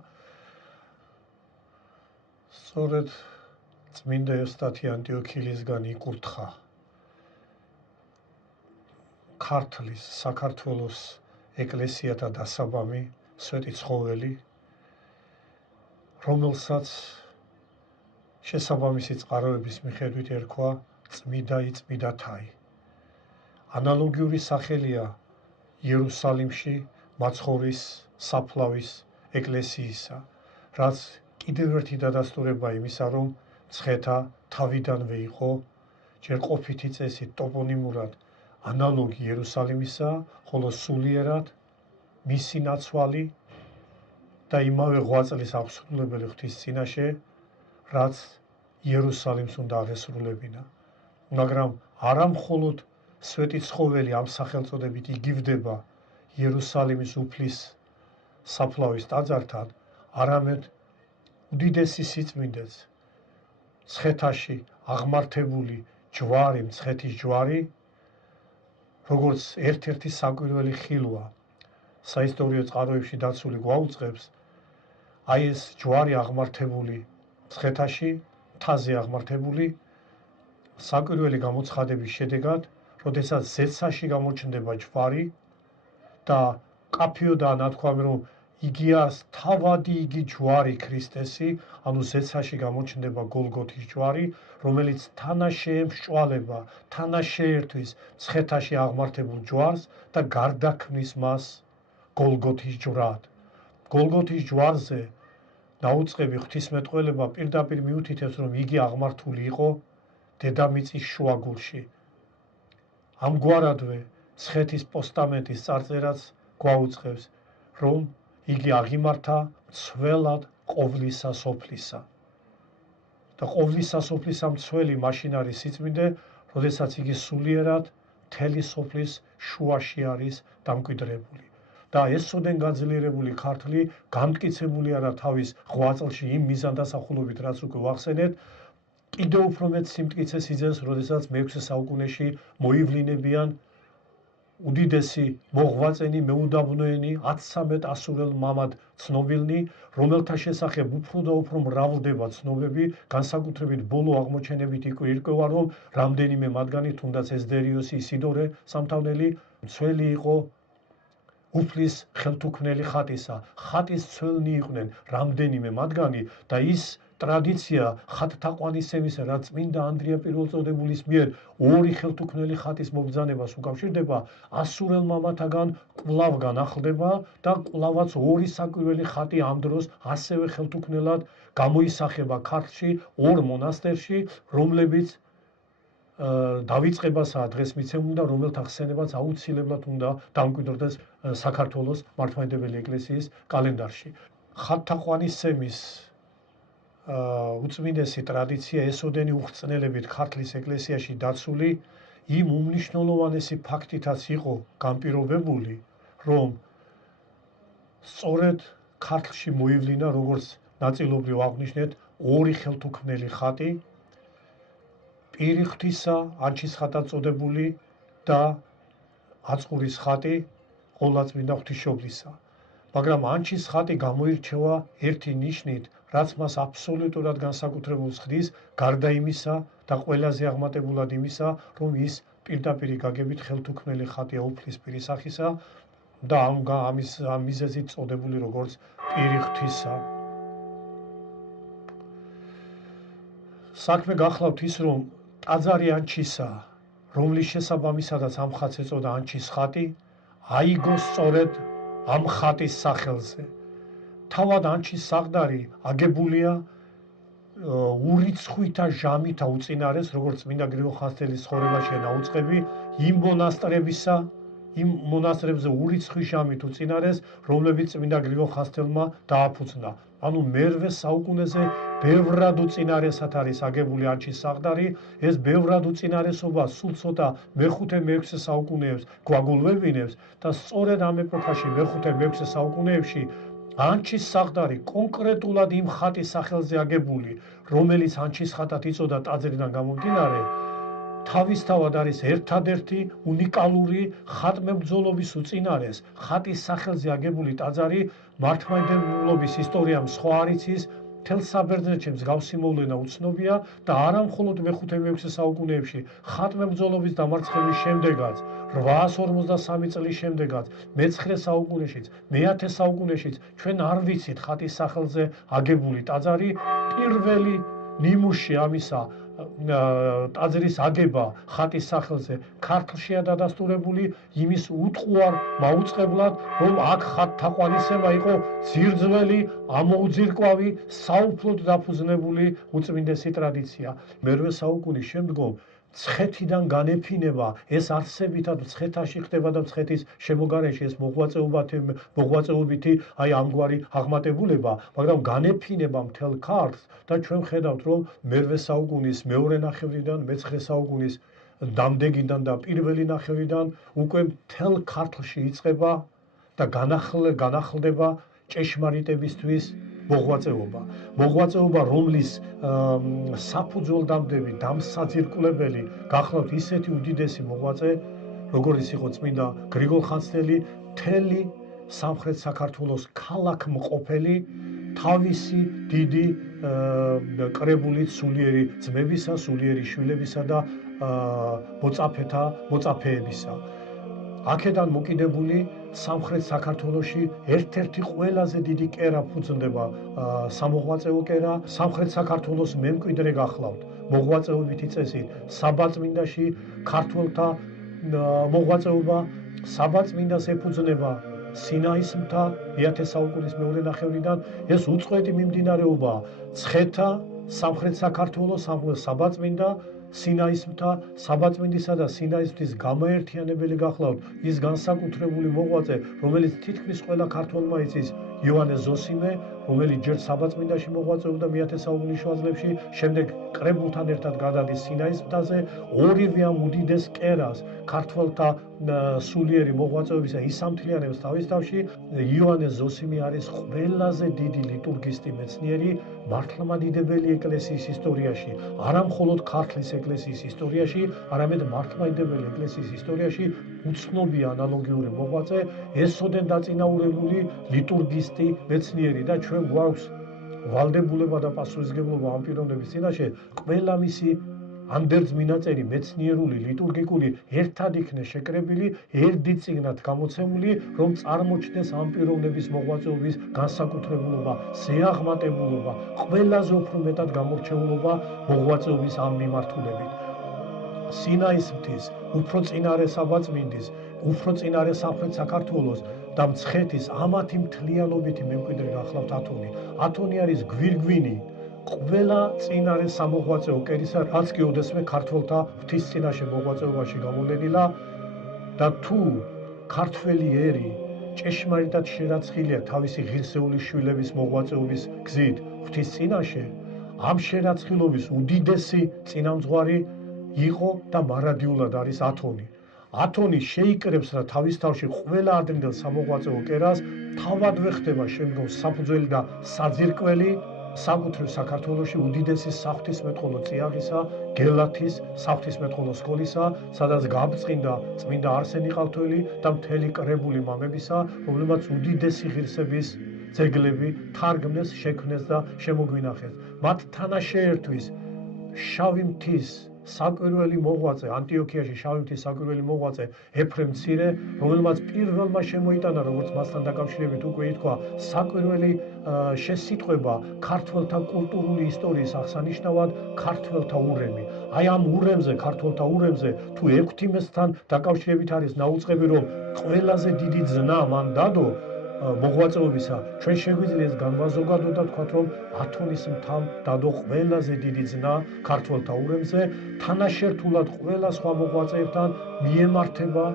სწორედ წმინდა ევსტათი ანტიოქიელისგან იკურთხა ქართლის, საქართველოს ეკლესიათა დასაბამი სვეტი ცხოველი, რომელსაც შესაბამისი წყაროების მიხედვით ერქვა წმიდაი. ანალოგიური სახელია იერუსალიმში მაცხოვრის საფლავის ეკლესიისა, რაც კიდევ ერთი დადასტურება იმისა, რომ მცხეთა თავიდანვე იყო ჯერ ყოფითი წესით ტოპონიმურად ანალოგი იერუსალიმისა, ხოლო სულიერად მისი ნაცვალი და იმავე ღვაწლის აღსრულებელი ღვთის წინაშე, რაც იერუსალიმს უნდა აღესრულებინა. მაგრამ არა მხოლოდ სვეტი ცხოველი ამ სახელწოდებით იგივდება იერუსალიმის უფლის საფლავის ტაძართან, არამედ უდიდესი სიწმინდეც მცხეთაში აღმართებული ჯვარი, მცხეთის ჯვარი, როგორც ერთ-ერთი საკვირველი ხილვა საისტორიო წყაროებში დაცული გვაუწყებს, აი ეს ჯვარი აღმართებული მცხეთაში, მთაზე აღმართებული საკვირველი გამოცხადების შედეგად, როდესაც ზეცაში გამოჩნდება ჯვარი და კაფიოდაა ნათქვამი, რომ იგია თავადი იგი ჯვარი ქრისტესი, ანუ ზეცაში გამოჩნდება გოლგოთის ჯვარი, რომელიც თანაშეემსჭვალება, თანაშეერთვის მცხეთაში აღმართებულ ჯვარს და გარდაქმნის მას გოლგოთის ჯვრად. გოლგოთის ჯვარზე დაუწყები ღვთისმეტყველება პირდაპირ მიუთითებს, რომ იგი აღმართული იყო დედამიწის შუაგულში. ამგვარადვე მცხეთის პოსტამენტის წარწერაც გვაუწყებს, რომ იგი აღიმართა მცველად ყოვლისა სოფლისა. და ყოვლისა სოფლისა მცველი მაშინ არის სიწმინდე, როდესაც იგი სულიერად მთელი სოფლის შუაში არის დამკვიდრებული. და ესოდენ გაძლიერებული ქართლი გამტკიცებული არა თავის ღვაწლში იმ მიზანდასახულობით, რაც უკვე ვახსენეთ, კიდევ უფრო მეტ სიმტკიცეს იძენს, როდესაც მე-6 საუკუნეში მოივლინებიან უდიდესი მოღვაწენი, მეუდაბნოენი, 13 ასურელ მამად ცნობილნი, რომელთა შესახებ უფრო და უფრო მრავლდება ცნობები, განსაკუთრებით ბოლო აღმოჩენებით ირკვევა, რომ რამდენიმე მათგანი, თუნდაც ესდერიოსი, ისიდორე სამთავნელი, მცველი იყო უფლის ხელთუქმნელი ხატისა. ხატის მცველნი იყვნენ რამდენიმე მათგანი და ის ტრადიცია ხატთაყვანისცემისა, რაც წმინდა ანდრია პირველწოდებულის მიერ ორი ხელთუქმნელი ხატის მობრძანებას უკავშირდება, ასურელ მამათაგან კვლავ განახლდება და კვლავაც ორი საკვირველი ხატი ამ დროს ასევე ხელთუქმნელად გამოისახება ქართლში, ორ მონასტერში, რომლებიც დავიწყებასაა დღეს მიცემული და რომელთა ხსენებაც აუცილებლად უნდა დამკვიდრდეს საქართველოს მართლმადიდებელი ეკლესიის კალენდარში. ხატთაყვანისცემის უწმინდესი ტრადიცია ესოდენი უხრწნელებით ქართლის ეკლესიაში დაცული იმ უმნიშვნელოვანესი ფაქტითაც იყო განპირობებული, რომ სწორედ ქართლში მოივლინა, როგორც ნაწილობრივ აღვნიშნეთ, ორი ხელთუქმნელი ხატი, პირი ღვთისა, ანჩის ხატად წოდებული და აწყურის ხატი ყოვლადწმინდა ღვთისმშობლისა. მაგრამ ანჩის ხატი გამოირჩევა ერთი ნიშნით, რაც მას აბსოლუტურად განსაკუთრებულს ხდის, გარდა იმისა და ყველაზე აღმატებულად იმისა, რომ ის პირდაპირ გაგებით ხელთუქმნელი ხატია უფლის პირის სახისა და ამის მიზეზით წოდებული როგორც პირი ღვთისა. საქმე გახლავთ ის, რომ ტაძარი ანჩისა, რომლის შესაბამისადაც ამ ხატს ეწოდა ანჩის ხატი, აიგო სწორედ ამ ხატის სახელზე. თავად ანჩის საყდარი აგებულია ურიცხვითა ჟამითა უწინარეს, როგორც წმინდა გრიგოლ ხანძთელის ცხოვრებაშია დაუწყები, იმ მონასტრებისა, იმ მონასტრებზე ურიცხვის ჟამით უწინარეს, რომლებიც წმინდა გრიგოლ ხანძთელმა დააფუძნა. ანუ მერვე საუკუნეზე ბევრად უწინარესად არის აგებული ანჩის საყდარი, ეს ბევრად უწინარესობა სულ ცოტა მე-5-მე-6 საუკუნეებს გვაგულვებინებს და სწორედ ამ ეპოქაში მე-5-მე-6 საუკუნეებში ანჩის საყდარი კონკრეტულად იმ ხატის სახელზე აგებული, რომელიც ანჩის ხატად იწოდა ტაძრიდან გამომდინარე, თავისთავად არის ერთადერთი უნიკალური ხატმებრძოლობის უწინარეს ხატის სახელზე აგებული ტაძარი მართლმადიდებლობის ისტორიამ სხვა არ იცის, მთელ საბერძნეთში მსგავსი მოვლენა უცნობია და არა მხოლოდ მე-5-მე-6 საუკუნეებში ხატმებრძოლობის დამარცხების შემდეგაც 853 წლის შემდეგაც მე-9 საუკუნეშიც, მე-10 საუკუნეშიც ჩვენ არ ვიცით ხატის სახელზე აგებული ტაძარი. პირველი ნიმუში ამისა ტაძრის აგება ხატის სახელზე ქართლშია დადასტურებული იმის უტყუარ მაუწყებლად, რომ აქ ხატთაყვანისება იყო ძირძველი, ამოუძირკვავი, საუფლოდ დაფუძნებული უწმინდესი ტრადიცია. მე-8 საუკუნის შემდგომ მცხეთიდან განეფინება ეს არსებითად მცხეთაში ხდება და მცხეთის შემოგარენში ეს მოღვაწეობითი ამგვარი აღმატებულება, მაგრამ განეფინება მთელ ქართლს და ჩვენ ხედავთ, რომ მე-8 საუკუნის მეორე ნახევრიდან, მე-9 საუკუნის დამდეგიდან და პირველი ნახევრიდან უკვე მთელ ქართლში იწყება და განახლდება ჭეშმარიტებისთვის მოღვაწეობა, რომლის საფუძველდამდები დამსაძირკვლებელი გახლავთ ისეთი უდიდესი მოღვაწე, როგორც იყო წმინდა გრიგოლ ხანძთელი, მთელი სამხრეთ საქართველოს ქალაქმყოფელი, თავისი დიდი კრებულით სულიერი ძმებისა, სულიერი შვილებისა და მოწაფეებისა. აქედან მოკიდებული სამხრეთ საქართველოში ერთ-ერთი ყველაზე დიდი კერა ფუძნდება სამოღვაწეო კერა. სამხრეთ საქართველოს მემკვიდრე გახლავთ მოღვაწეობითი წესით საბაწმინდაში ქართველთა მოღვაწეობა, საბაწმინდას ეფუძნება სინაის მთა მე-10 საუკუნის მეორე ნახევრიდან. ეს უწყვეტი მიმდინარეობა ცხეთა, სამხრეთ საქართველოს საბაწმინდა, სინაის მთა, საბაწმინდისა და სინაის მთის გამაერთიანებელი გახლავთ ის განსაკუთრებული მოღვაწე, რომელიც თითქმის ყველა ქართველმა იცის, იოანე ზოსიმე, რომელიც ჯერ საბაწმინდაში მოღვაწეობდა მე-10 საუკუნის შუა წლებში, შემდეგ კრებულთან ერთად გადადის სინაის მთაზე. ორივე ამ უდიდეს კერას ქართველთა სულიერი მოღვაწეობისა ისამთლიანებს თავის თავში. იოანე ზოსიმე არის ყველაზე დიდი ლიტურგისტი მეცნიერი მართლმადიდებელი ეკლესიის ისტორიაში, არა მხოლოდ ქართლის ეკლესიის ისტორიაში, არამედ მართლმადიდებელი ეკლესიის ისტორიაში უცნობია ანალოგიური მოღვაწე, ესოდენ დაწინაურებული ლიტურგისტი მეცნიერი და ჩვენ გვაქვს ვალდებულება და პასუხისმგებლობა ამ პიროვნების წინაშე ყველა მისი ანდერძ მინაწერი მეცნიერული, ლიტურგიკული ერთად იქნეს შეკრებილი, ერთი წიგნად გამოცემული, რომ წარმოჩნდეს ამ პიროვნების მოღვაწეობის განსაკუთრებულობა, ზეაღმატებულობა, ყველაზე უფრო მეტად გამორჩეულობა მოღვაწეობის ამ მიმართულებით. სინაის მთის, უფრო წინარე საბაწმინდის, უფრო წინარე სამხრეთ საქართველოს და მცხეთის ამათი მთლიანობითი მემკვიდრე გახლავთ ათონი. ათონი არის გვირგვინი ყველა წინარე სამოღვაწეო კერისა, რაც კი ოდესმე ქართველთა ღვთის წინაშე მოღვაწეობაში გამოვლენილა და თუ ქართველი ერი ჭეშმარიტად შერაცხილია თავისი ღირსეული შვილების მოღვაწეობის გზით ღვთის წინაშე, ამ შერაცხილობის უდიდესი წინამძღვარი იყო და მარადიულად არის ათონი. ათონი შეიკრებს რა თავის თავში ყველა ადრინდელ სამოღვაწეო კერას, თავადვე ხდება შემდგომ საფუძველი და საძირკველი საკუთრივ საქართველოში უდიდესი საღვთისმეტყველო წიაღისა, გელათის საღვთისმეტყველო სკოლისა, სადაც გაბრწყინდა წმინდა არსენი ყალთოელი და მთელი კრებული მამებისა, რომლებმაც უდიდესი ღირსების ძეგლები თარგმნეს, შექმნეს და შემოგვინახეს. მათ თანაშეერთვის შავი მთის საკვირველი მოღვაწე, ანტიოქიაში შავი მთის საკვირველი მოღვაწე ეფრემ მცირე, რომელმაც პირველმა შემოიტანა, როგორც მასთან დაკავშირებით უკვე ითქვა, საკვირველი შესიტყვება ქართველთა კულტურული ისტორიის აღსანიშნავად ქართველთა ურემი. აი ამ ურემზე, ქართველთა ურემზე, თუ ექვთიმესთან დაკავშირებით არის ნაუწყები, რომ ყველაზე დიდი ძნა მან დადო მოღვაწეობისა ჩვენ შეგვიძლია განმაზოგადოთ და ვთქვათ, რომ ათონის მთა დადო ყველაზე დიდი ძნა ქართველთა ურემზე, თანაშერთულად ყველა სხვა მოღვაწეებთან მიემართება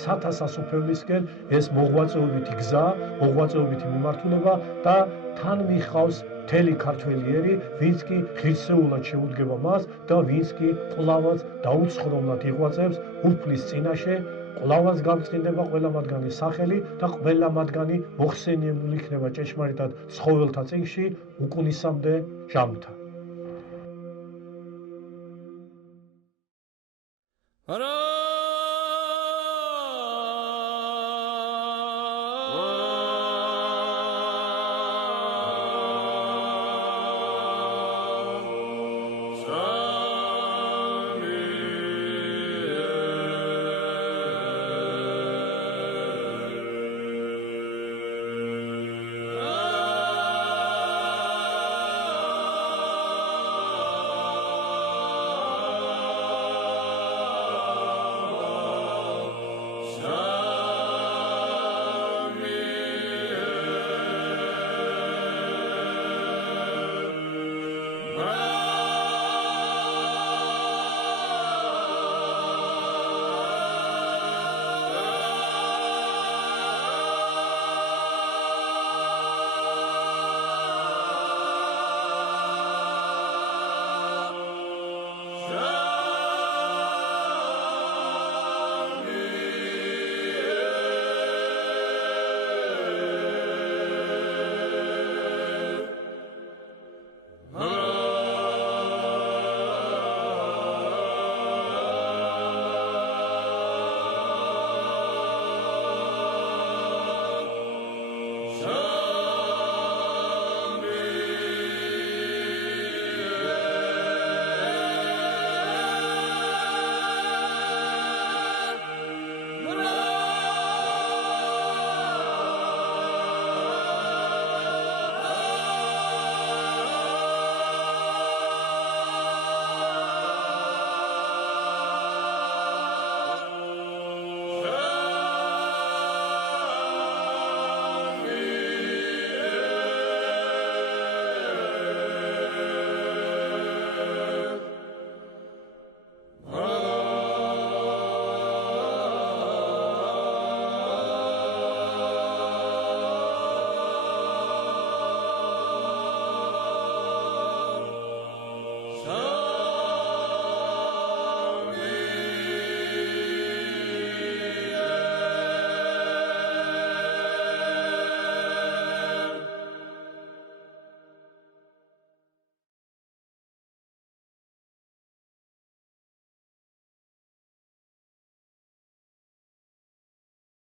სათასასუფევლისკენ ეს მოღვაწეობითი გზა, მოღვაწეობითი მიმართულება და თან მიხავს მთელი ქართველიერი, ვინც კი ღირსეულად შეუდგება მას და ვინც კი ყლავაც დაუცხრომლად იღვაწებს უფლის წინაშე, ყლავაც გამწყინდება ყველა მათგანის სახელი და ყველა მათგანი მოხსენიებული იქნება ჭეშმარიტად ცხოველთა წიგნში უკუნისამდე ჟამთა.